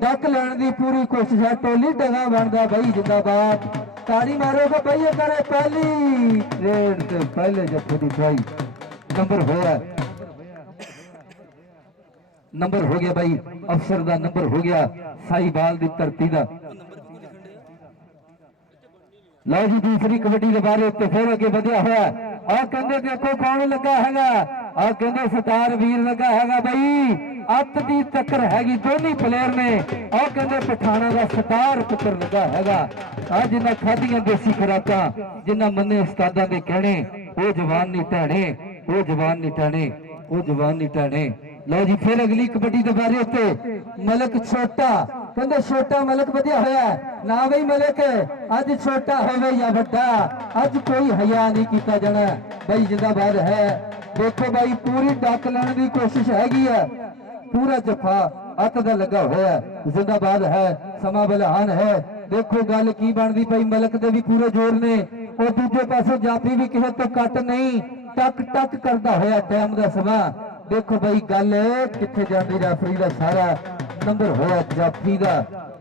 Duck लैण की पूरी कोशिश है। टोली डगा बनता बई जिंदाबाद। ताड़ी मारोगे बई ये करे पहली रेड से पहले जफे की ट्राई नंबर होया नंबर हो गया भाई अफसर का नंबर हो गया साहिवाल की धरती का। लो जी दूसरी कबड्डी के बारे फिर अगे बढ़िया हुआ आ कहते देखो कौन लगा है आ कहते सतार वीर लगा है भाई अत की टक्कर हैगी दोनों प्लेयर ने आ कहते पठाना का सतार पुत्र लगा है आ जिन्हें खादियां देसी खुराकां जिन्हें मन्ने उस्तादां दे कहने वो जवान नहीं टहने वो जवान नहीं टहने वो जवान नहीं टहने। लो जी फिर अगली कबड्डी के बारे उत्ते मलक छोटा कहते छोटा मलक वधिया होया ना बई मलक अज छोटा होवे या बड़ा अज कोई हया नहीं किया जाना बई जिंदाबाद है। देखो भाई पूरी डक लैण की कोशिश हैगी है पूरा जफा अत का लगा होया जिंदाबाद है समा बलहान है। देखो गल की बनती पई मलक दे भी पूरे जोर ने और दूजे पासे जाफी भी किसी तो कट नहीं टक टक करता होया टाइम का समा। देखो भाई गल किथे जाती रेफरी का सारा नंबर होया जाफी का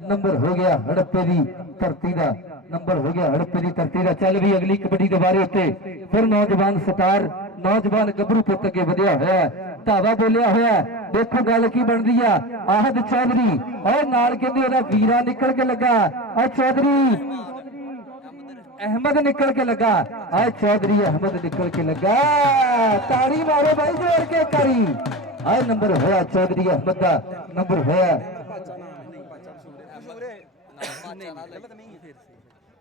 नंबर हो गया हड़प्पे की धरती का नंबर हो गया हड़प्पे की धरती का। चल भी अगली कबड्डी के बारे उत्ते फिर नौजवान स्टार नौजवान गभरू पुत अगे वधिया होया धावा बोलिया होया। देखो गल की बनती है आहद चौधरी और नाल कहंदे ओहदा वीरा निकल के लगा और चौधरी अहमद निकल के लगा आज चौधरी अहमद निकल के लगा ताड़ी मारो भाई जोर के करी आज नंबर होया चौधरी अहमद का नंबर होया।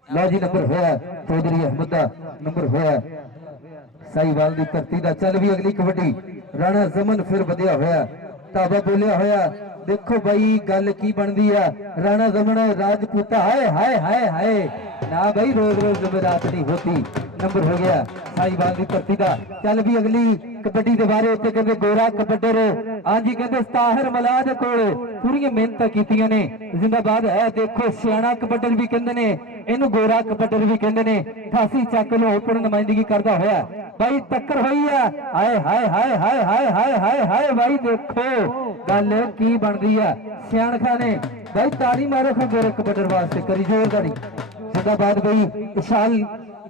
लो जी नंबर होया चौधरी अहमद का नंबर होया साहिवाल की धरती का। चल भी अगली कबड्डी राणा जमन फिर वधिया होया धावा बोलिया होया। देखो भाई गल की बनती है राणा जमन राजपूता हाय हाय हाय हाय ना भाई रोज रोज जमेरात नहीं होती नंबर हो गया साहिवाल की धरती का। चल भी अगली कबड्डी के बारे उत्ते कहते गोरा कबड्डर हाँ जी कहते ताहिर मला दे कोल पूरी मेहनत कीतियां ने जिंदाबाद है। देखो सियाणा कबड्डर भी कहते ने इनू गोरा कबड्डर भी कहते ने 88 चक लो ओपन नुमाइंदगी करता होया भाई टक्कर हुई है हाय हाय हाय हाय हाय हाय हाय हाय भाई देखो गल की बनती है सियाणखा ने भाई तारी मारो खो गोरे कबड्डर वास्ते करी जोरदारी जिंदाबाद भाई विशाल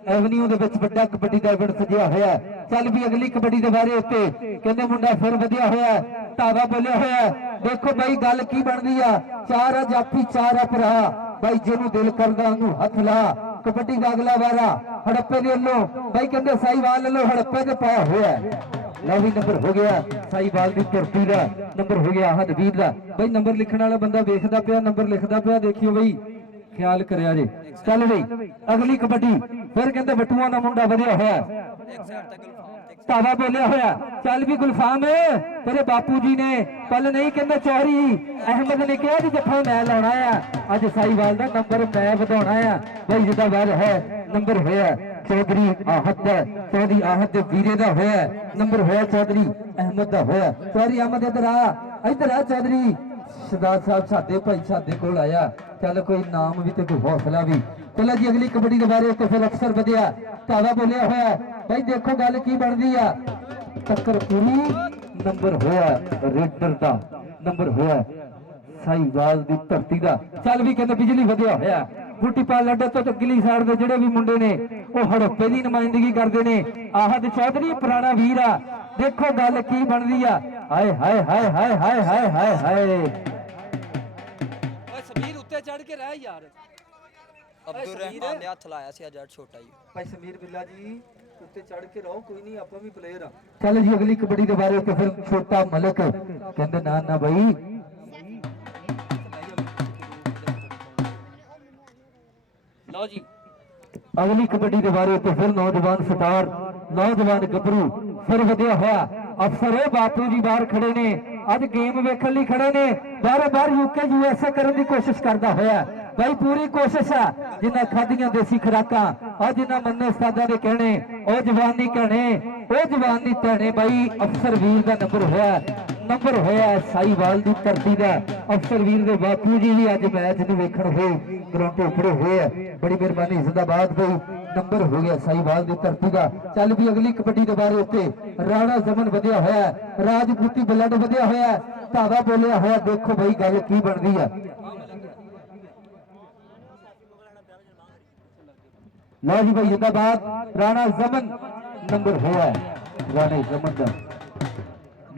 एवन्यू दे विच वड्डा कबड्डी दा इवेंट सजिया होया। चल भी अगली कबड्डी के बारे उत्ते कहंदे मुंडा फिर वधिया होया धावा बोलिया होया। देखो भाई गल की बनदी आ चार जाफी चार भरा भाई जिन्हों दिल करदा ओनू हथ ला कबड्डी का अगला वारा हड़प्पे दे लो भाई कहंदे साहिवाल लो हड़प्पे दे पाया होया लवी नंबर हो गया साहिवाल की धरती का नंबर हो गया आहद वीर का भाई नंबर लिखने वाला बंदा वेखदा पिया नंबर लिखदा पिया देखियो भाई ख्याल करिया जे। चल भाई अगली कबड्डी फिर कहते बटुआ का मुंडा वधिया होया धावा बोलिया होया। चल भी गुलफाम तेरे बापू जी ने कल नहीं कहते चौहरी अहमद ने कहा कि जफा मैं लाना है अज साहिवाल का नंबर मैं वधाउणा है भाई जिंदाबाद है नंबर होया चौधरी आहद चौधरी आहद वीरे का होया नंबर होया चौधरी अहमद का होया। चौधरी अहमद इधर आ चौधरी सरदार साहब साडे भाई साडे कोल आया चल कोई नाम भी तो कोई हौसला भी। चलो जी अगली कबड्डी के बारे तो फिर अफसर वधिया धावा बोलिया होया भाई देखो गल की बनती है टक्कर पूरी नंबर होया रेडर का नंबर होया साहिवाल की धरती का। चल भी कहते बिजली वधिया होया बूटी पाल अड्डे तो अगली साइड के जिहड़े भी मुंडे ने वो हड़प्पे की नुमाइंदगी करते हैं आहद चौधरी पुराना वीर आ। देखो गल की बनती है हाय हाय हाय हाय हाय हाय हाय हाय समीर उत्ते चढ़ के रह यार अब्दुल रहमान ने हाथ लाया सी अज छोटा ही भाई समीर बिल्ला जी उत्ते चढ़ के रहो कोई नहीं आपा भी प्लेयर आ। चल जी अगली कबड्डी के बारे में फिर छोटा मलक कहंदे ना ना भाई लो जी अगली कबड्डी के बारे में फिर नौजवान स्टार नौजवान गभरू फिर वधिया होया अफसर बापू जी बाहर खड़े ने अज गेम वेखण लई खड़े ने बार बार यूके यूएसए करने की कोशिश करता होया भाई पूरी कोशिश है जिन्हें खादियां देसी खुराकां और जिन्हें मन्ने उस्तादां दे कहने ओ जवानी कहने ओ जवानी कहने भाई अफसर वीर का नंबर होया साहिवाल की धरती का। अफसर वीर के बापू जी भी अज मैच नूं वेखण होए ग्राउंड उपड़े हुए बड़ी मेहरबानी जिंदाबाद भाई नंबर हो गया साहिवाल की धरती का। चल भी अगली कबड्डी के बारे उत्ते राणा जमन वधिया होया राजपूती ब्लड वधिया होया ਧਾਵਾ ਬੋਲਿਆ ਹੋਇਆ। ਦੇਖੋ ਬਈ ਗੱਲ ਕੀ ਬਣਦੀ ਆ। ਲਓ ਜੀ ਬਈ ਜਿੰਦਾਬਾਦ ਰਾਣਾ ਜ਼ਮਨ ਨੰਬਰ ਹੋਇਆ ਰਾਣੇ ਜ਼ਮਨ ਦਾ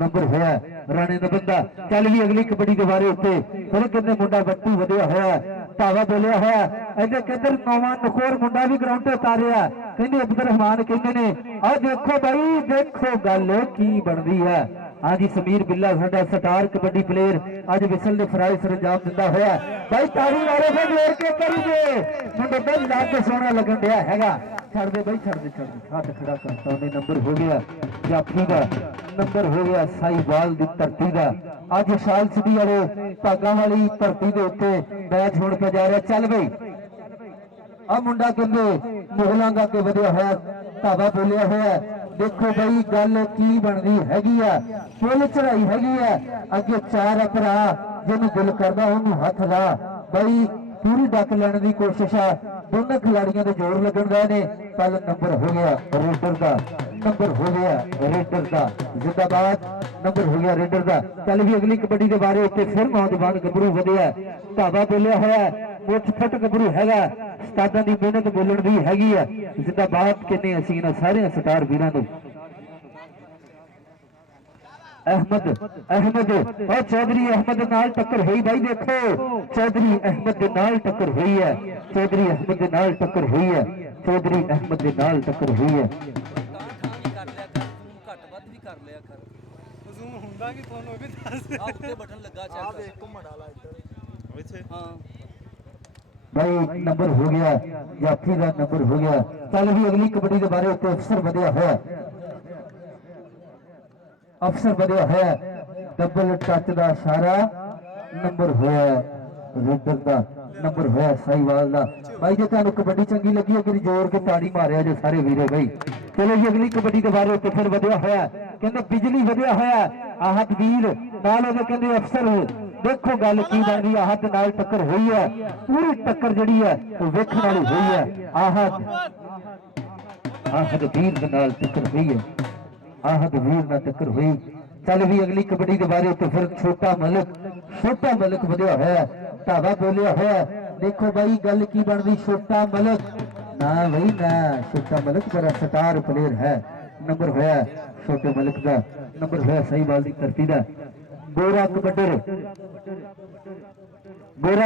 ਨੰਬਰ ਹੋਇਆ ਰਾਣੇ ਦਾ ਬੰਦਾ। ਚੱਲ ਵੀ ਅਗਲੀ ਕਬੱਡੀ ਦੇ ਬਾਰੇ ਉੱਤੇ ਫਿਰ ਕਹਿੰਦੇ ਮੁੰਡਾ ਬੱਟੂ ਵਧਿਆ ਹੋਇਆ ਧਾਵਾ ਬੋਲਿਆ ਹੋਇਆ। ਇਹਦੇ ਕਹਿੰਦੇ ਨੌਵਾਂ ਨਖੋਰ ਮੁੰਡਾ ਵੀ ਗਰਾਊਂਡ ਤੇ ਉਤਾਰਿਆ ਕਹਿੰਦੇ ਅਬਦੁਰ ਰਹਿਮਾਨ ਕਹਿੰਦੇ ਨੇ ਆ ਦੇਖੋ ਬਾਈ ਦੇਖੋ ਗੱਲ ਕੀ ਬਣਦੀ ਹੈ। ਹਾਂਜੀ ਸਮੀਰ ਬਿੱਲਾ ਸਾਡਾ ਸਟਾਰ ਕਬੱਡੀ ਪਲੇਅਰ ਅੱਜ ਵਿਸਲ ਦੇ ਫਰਾਈ ਸਰੰਜਾਮ ਦਿੰਦਾ ਹੋਇਆ। ਬਾਈ ਤਾੜੀ ਮਾਰੋ ਫਿਰ ਜੋੜ ਕੇ ਕਰੀਏ ਮੁੰਡੇ ਤੇ ਲਾ ਕੇ ਸੋਹਣਾ ਲੱਗਣ ਡਿਆ ਹੈਗਾ। ਛੱਡ ਦੇ ਬਾਈ ਛੱਡ ਦੇ ਹੱਥ ਖੜਾ ਕਰਤਾ ਉਹਨੇ। ਨੰਬਰ ਹੋ ਗਿਆ ਜਾਫੀ ਦਾ ਨੰਬਰ ਹੋ ਗਿਆ ਸਾਈਵਾਲ ਦੀ ਧਰਤੀ ਦਾ। ਅੱਜ ਸ਼ਾਲ ਸਿਟੀ ਵਾਲੇ ਭਾਗਾਂ ਵਾਲੀ ਧਰਤੀ ਦੇ ਉੱਤੇ ਮੈਚ ਹੋਣ ਪੈ ਜਾ ਰਿਹਾ। ਚੱਲ ਬਈ ਆ ਮੁੰਡਾ ਕਹਿੰਦੇ ਮੁਗਲਾਂ ਦਾ ਅੱਗੇ ਵਧਿਆ ਹੋਇਆ ਧਾਵਾ ਬੋਲਿਆ ਹੋਇਆ। ਦੇਖੋ ਬਈ ਗੱਲ ਕੀ ਬਣਦੀ ਹੈਗੀ ਆ। ਫੁੱਲ ਚੜਾਈ ਹੈਗੀ ਆ ਅੱਗੇ ਚਾਰ ਭਰਾ ਜਿਹਨੂੰ ਦਿਲ ਕਰਦਾ ਉਹਨੂੰ ਹੱਥ ਲਾ ਬਈ ਪੂਰੀ ਡੱਕ ਲੈਣ ਦੀ ਕੋਸ਼ਿਸ਼ ਆ। ਦੋਨਾਂ ਖਿਡਾਰੀਆਂ ਦੇ ਜੋਰ ਲੱਗਣ ਦਾ ਨੇ। ਕੱਲ ਨੰਬਰ ਹੋ ਗਿਆ ਰੇਡਰ ਦਾ ਨੰਬਰ ਹੋ ਗਿਆ ਰੇਡਰ ਦਾ ਜ਼ਿੰਦਾਬਾਦ ਨੰਬਰ ਹੋ ਗਿਆ ਰੇਡਰ ਦਾ। ਕੱਲ ਵੀ ਅਗਲੀ ਕਬੱਡੀ ਦੇ ਬਾਰੇ ਉੱਤੇ ਫਿਰ ਨੌਜਵਾਨ ਗੱਭਰੂ ਵਧਿਆ ਧਾਵਾ ਬੋਲਿਆ ਹੋਇਆ। ਮੁੱਠ ਫੁੱਟ ਗੱਭਰੂ ਹੈਗਾ ਸਟਾਰਾਂ ਦੀ ਮਿਹਨਤ ਬੋਲਣ ਦੀ ਹੈਗੀ ਆ। ਜ਼ਿੰਦਾਬਾਦ ਕਹਿੰਦੇ ਅਸੀਂ ਇਹਨਾਂ ਸਾਰਿਆਂ ਸਟਾਰ ਵੀਰਾਂ ਨੂੰ। अहमद और चौधरी अहमद नाल टक्कर हुई भाई। देखो चौधरी अहमद नाल टक्कर हुई है। चौधरी अहमद नाल टक्कर हुई है। चौधरी अहमद नाल टक्कर हुई है। भाई नंबर हो गया जाफी का नंबर हो गया। कल भी अगली कबड्डी के बारे में अफसर बढ़िया है अफसर बढ़िया है। डबल टच का इशारा नंबर होया रेडर का नंबर होया साईवाल का। भाई जो तुहानू कबड्डी चंगी लगी है कि जोर के ताड़ी मारिया जो सारे वीरे भाई। चलो जी अगली कबड्डी के बारे में फिर बढ़िया होया कहते बिजली बढ़िया होया आहत वीर नाल कहते अफसर। देखो गल की बन रही आहत नाल टक्कर हुई है पूरी टक्कर जड़ी है वेखण वाली हुई है। आहत वीर दे नाल टक्कर हुई है आहत वीर ना टक्कर हुई। चल भी अगली कबड्डी के बारे तो फिर छोटा मलिक बढ़िया है धावा बोलिया है। देखो भाई गल की बनती छोटा मलिक ना भाई ना छोटा मलिक बड़ा स्टार प्लेयर है। नंबर होया छोटे मलिक का नंबर होया साईवाल की धरती का। गोरा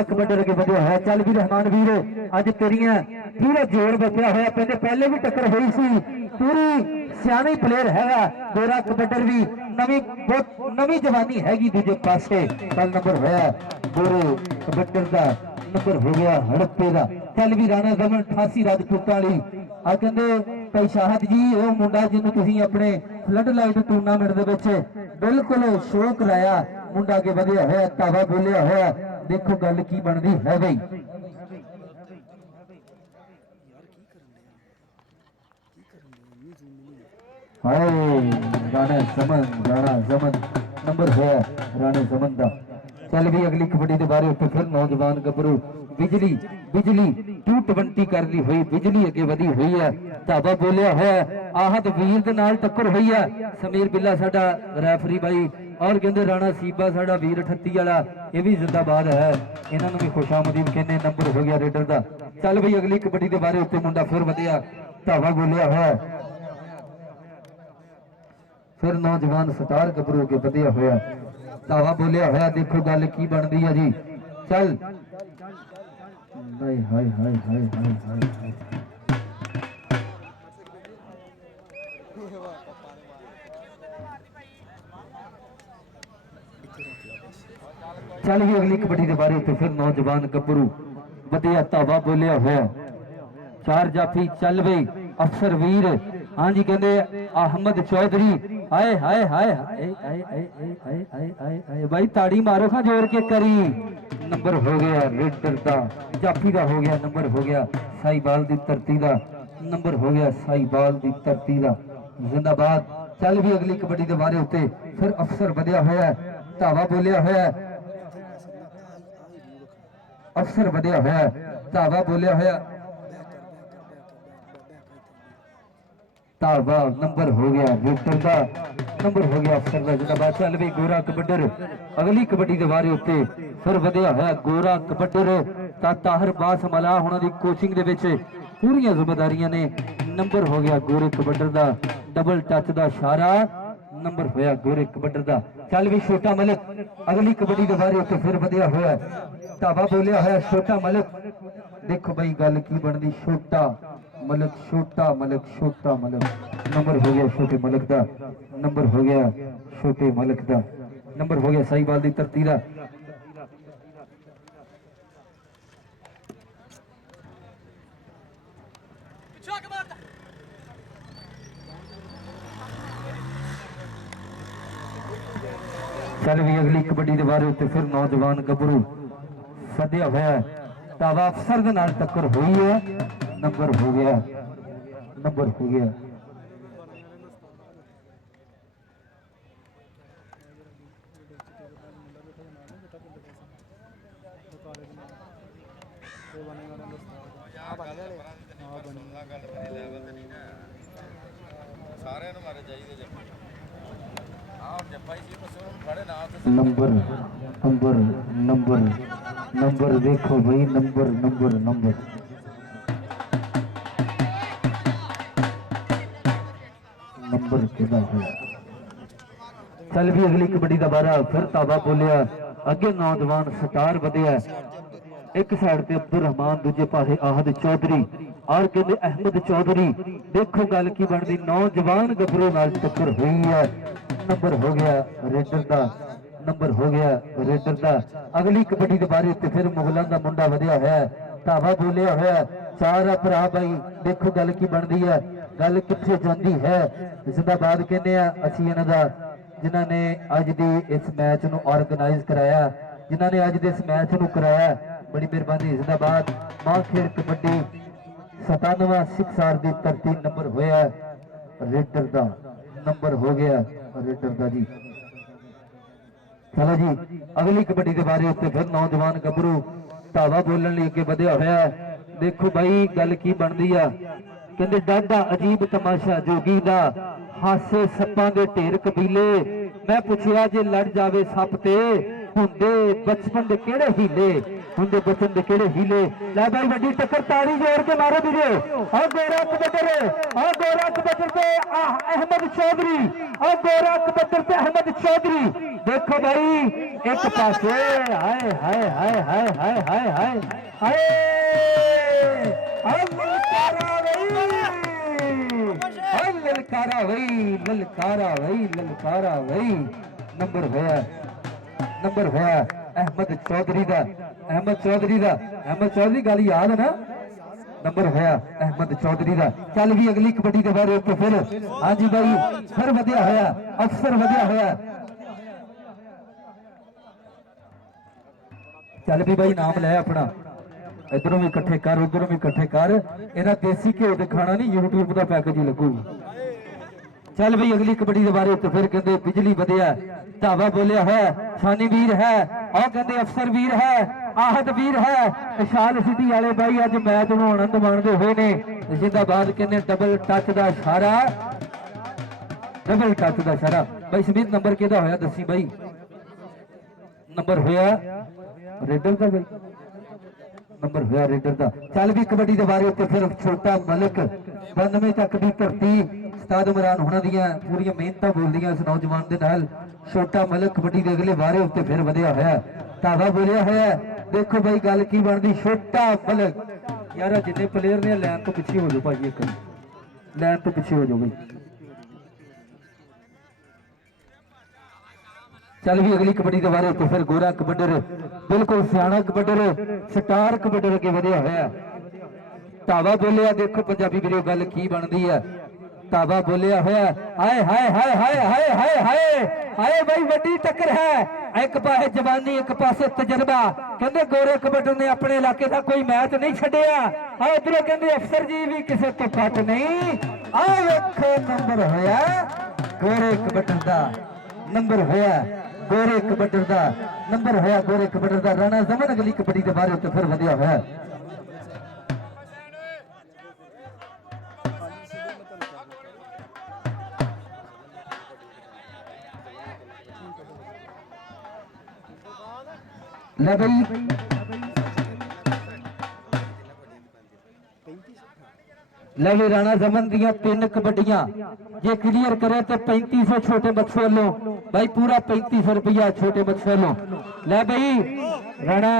कबड्डर के बढ़िया है। चल भी रहमान वीर अज तेरिया पूरा जोर बचा होया पहले भी टक्कर हुई सी पूरी सियाणी प्लेयर है। गोरा कबड्डर भी नवी जवानी हैगी दूजे पासे। कल नंबर होया गोरे कबड्डर का नंबर हो गया हड़प्पे का। चल भी राणा जमन 88 राजपूतां वाली आ कहंदे भाई शाहद जी वो मुंडा जिन्होंने तुसीं अपने फ्लड लाइट टूर्नामेंट दे विच बिल्कुल शो कराया मुंडा के वधिया होया धावा बोलिया होया। देखो गल की बनदी है भाई। हाय राणा जमन नंबर है राणे जमन का। चल भी अगली कबड्डी के बारे में फिर नौजवान गभरू बिजली 220 कर ली हुई बिजली अगे वधी हुई है। धावा बोलिया है आहत वीर दे नाल टक्कर हुई है। समीर बिल्ला साडा रैफरी भाई और कहते राणा सीबा साडा वीर 38 वाला ये भी जिंदाबाद है। इन्होंने भी खुशामदीद कहने नंबर हो गया रेडर का। चल भाई अगली कबड्डी के बारे उत्ते मुंडा फिर वधिया धावा बोलिया है फिर नौजवान स्टार गभरू के वधिया होया धावा बोलिया होया। देखो गल की बनती है जी। चल हाय हाय हाय हाय हाय हाय चल भी अगली कबड्डी के बारे में फिर नौजवान गभरू वधिया धावा बोलिया होया चार जाफी। चल बई अफसर वीर हाँ जी कहते अहमद चौधरी आए हाय हाय हाय भाई ताड़ी मारो खा जोर के करी। नंबर हो गया रेडर का जाफी का हो गया नंबर हो गया साईवाल की धरती का नंबर हो गया साईवाल की धरती का जिंदाबाद। चल भी अगली कबड्डी के बारे उत्ते फिर अफसर वधिया होया धावा बोलिया होया अफसर वधिया होया, धावा बोलिया होया, ताबा नंबर हो गया विक्टर का नंबर हो गया अफसर का जिंदाबाद चल भी गोरा कबड्डर अगली कबड्डी के बारे उत्ते फिर वधिया है गोरा कबड्डर ताहिर बास मला हुणां दी कोचिंग दे विच पूरियां जिम्मेदारियां ने नंबर हो गया गोरे कबड्डर का डबल टच का इशारा नंबर होया गोरे कबड्डर का चल भी छोटा मलिक अगली कबड्डी के बारे उत्ते फिर वधिया होया ताबा बोलिया होया छोटा मलिक देखो भाई गल की बनदी छोटा मलिक छोटा मलिक नंबर हो गया छोटे मलिक का नंबर हो गया छोटे मलिक का नंबर हो गया साहिवाल दी तरतीरा चल भी अगली कबड्डी के बारे उत्ते फिर नौजवान गबरू सद्या होया तावा अफसर दे नाल टक्कर हुई है नंबर हो गया नंबर नंबर नंबर नंबर देखो भाई नंबर नंबर नंबर नंबर कितना है चल भी अगली कबड्डी का बारा फिर ताबा बोलिया अगे नौजवान स्टार वधिया एक साइड ते अब्दुल रहमान दूजे पासे आहद चौधरी और कहते अहमद चौधरी देखो गल की बनती नौजवान गबरू नाल टक्कर हुई है नंबर हो गया रेडर का नंबर हो गया रेडर का अगली कबड्डी के बारे ते फिर मुगलों का मुंडा वधिया है ताबा बोलिया होया चार भरा भाई देखो गल की बनती है गल किथे जाती है जिंदाबाद कहने असी इन्हां दा जिन्हां ने अज दी इस मैच नूं ऑर्गेनाइज कराया जिन्हां ने अज दे इस मैच नूं कराया बड़ी मेहरबानी जिंदाबाद मां खेल कबड्डी 97 सिक्सार दी तरतीब नंबर होया रेडर दा नंबर हो गया रेडर दा जी चलो जी अगली कबड्डी के बारे उत्ते फिर नौजवान गबरू धावा बोलने लई अगे वधिया होया देखो भाई गल की बनदी आ कहंदे डाढा अजीब तमाशा जोगी दा हासे सप्पां दे ढेर कबीले मैं पुछया जे लड़ जावे सप ते हुंदे बचपन दे किहड़े हीले हुंदे बचपन दे किहड़े हीले लै भाई वड्डी टक्कर ताड़ी जोड़ के मारो दीजिए और गोरा कबड्डर पे अहमद चौधरी और गोरा कबड्डर पे अहमद चौधरी देखो भाई एक पासे हाय हाय हाय हाय हाय हाय हाय हाय ललकारा वही नंबर होया अहमद चौधरी गल याद है ना नंबर होया अहमद चौधरी का चल भी अगली कबड्डी के बारे तो फिर हाँ जी भाई फिर वधिया होया अफसर वधिया होया चल भी भाई नाम लै अपना इधरों भी इकट्ठे कर उधरों भी इकट्ठे कर इन्हें देसी घ्यो के खाना नहीं यूट्यूब का पैकेज ही लगूगी चल भाई अगली कबड्डी के बारे तो फिर कहते बिजली वधिया धावा बोलिया है शानी वीर है और कहते अफसर वीर है आहत वीर है विशाल सिटी वाले भाई अज मैच में आनंद माणते हुए ने जिंदाबाद कहते डबल टच का इशारा भाई समीत नंबर किहदा होया दसी भाई नंबर होया रेडर का भाई नंबर होया रेडर का चल भी कबड्डी के बारे उत्ते फिर छोटा मलिक 92 तक की धरती उस्ताद इमरान होना दियां पूरी मेहनत बोलदियां इस नौजवान दे नाल छोटा मलिक कबड्डी के अगले बारे उत्ते फिर वधिया होया धावा बोलिया होया देखो भाई गल की बनदी छोटा मलिक यार जिन्ने प्लेयर ने लैन तो पिछे हो जाओ भाई एक लैन तो पिछे हो जाओ भाई चल भी अगली कबड्डी के बारे तो फिर गोरा कबड्डर बिल्कुल सियाणा कबड्डर स्टार कबड्डर अगे वधिया होया धावा बोलिया देखो पंजाबी वीरो गल की बनदी है धावा बोलिया होया हाय हाय हाय हाय हाय हाय हाय हाय भाई वड्डी टक्कर है एक पासे जवानी एक पासे तजर्बा कहंदे गोरे कबड्डर ने अपने इलाके का कोई मैच नहीं छड्डिया आ इधरों कहंदे अफसर जी भी किसी तो घट नहीं आ वेखो नंबर होया गोरे कबड्डर दा नंबर होया गोरे कबड्डर दा नंबर होया गोरे कबड्डर दा राणा जमन अगली कबड्डी के बारे तो फिर वधिया होया ਲੈ ਬਈ ਲੈ ਵੀ ਰਾਣਾ ਜ਼ਮਨ ਦੀਆਂ 3 ਕਬੱਡੀਆਂ ਜੇ ਕਲੀਅਰ ਕਰੇ ਤੇ 3500 ਛੋਟੇ ਬੱਚੇ ਵੱਲੋਂ ਭਾਈ ਪੂਰਾ 3500 ਰੁਪਇਆ ਛੋਟੇ ਬੱਚੇ ਵੱਲੋਂ ਲੈ ਬਈ ਰਾਣਾ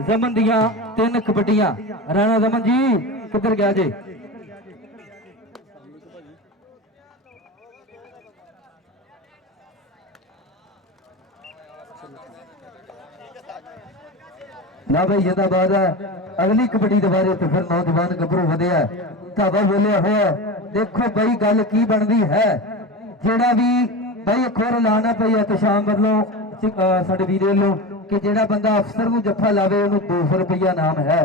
ਜ਼ਮਨ ਦੀਆਂ 3 ਕਬੱਡੀਆਂ ਰਾਣਾ ਜ਼ਮਨ ਜੀ ਕਿੱਧਰ ਗਿਆ ਜੇ ਨਾ ਭਾਈ ਜਿੰਦਾਬਾਦ ਹੈ ਅਗਲੀ ਕਬੱਡੀ ਦੇ ਬਾਰੇ ਤੇ ਫਿਰ ਨੌਜਵਾਨ ਗੱਭਰੂ ਵਧਿਆ ਧਾਵਾ ਬੋਲਿਆ ਹੋਇਆ ਦੇਖੋ ਬਈ ਗੱਲ ਕੀ ਬਣਦੀ ਹੈ ਜਿਹੜਾ ਵੀ ਬਈ ਖੋਰ ਲਾਣਾ ਪਈ ਤੇ ਸ਼ਾਮ ਵੱਲੋਂ ਸਾਡੇ ਵੀਰੇ ਵੱਲੋਂ ਕਿ ਜਿਹੜਾ ਬੰਦਾ ਅਫਸਰ ਨੂੰ ਜੱਫਾ ਲਾਵੇ ਉਹਨੂੰ 200 ਰੁਪਇਆ ਨਾਮ ਹੈ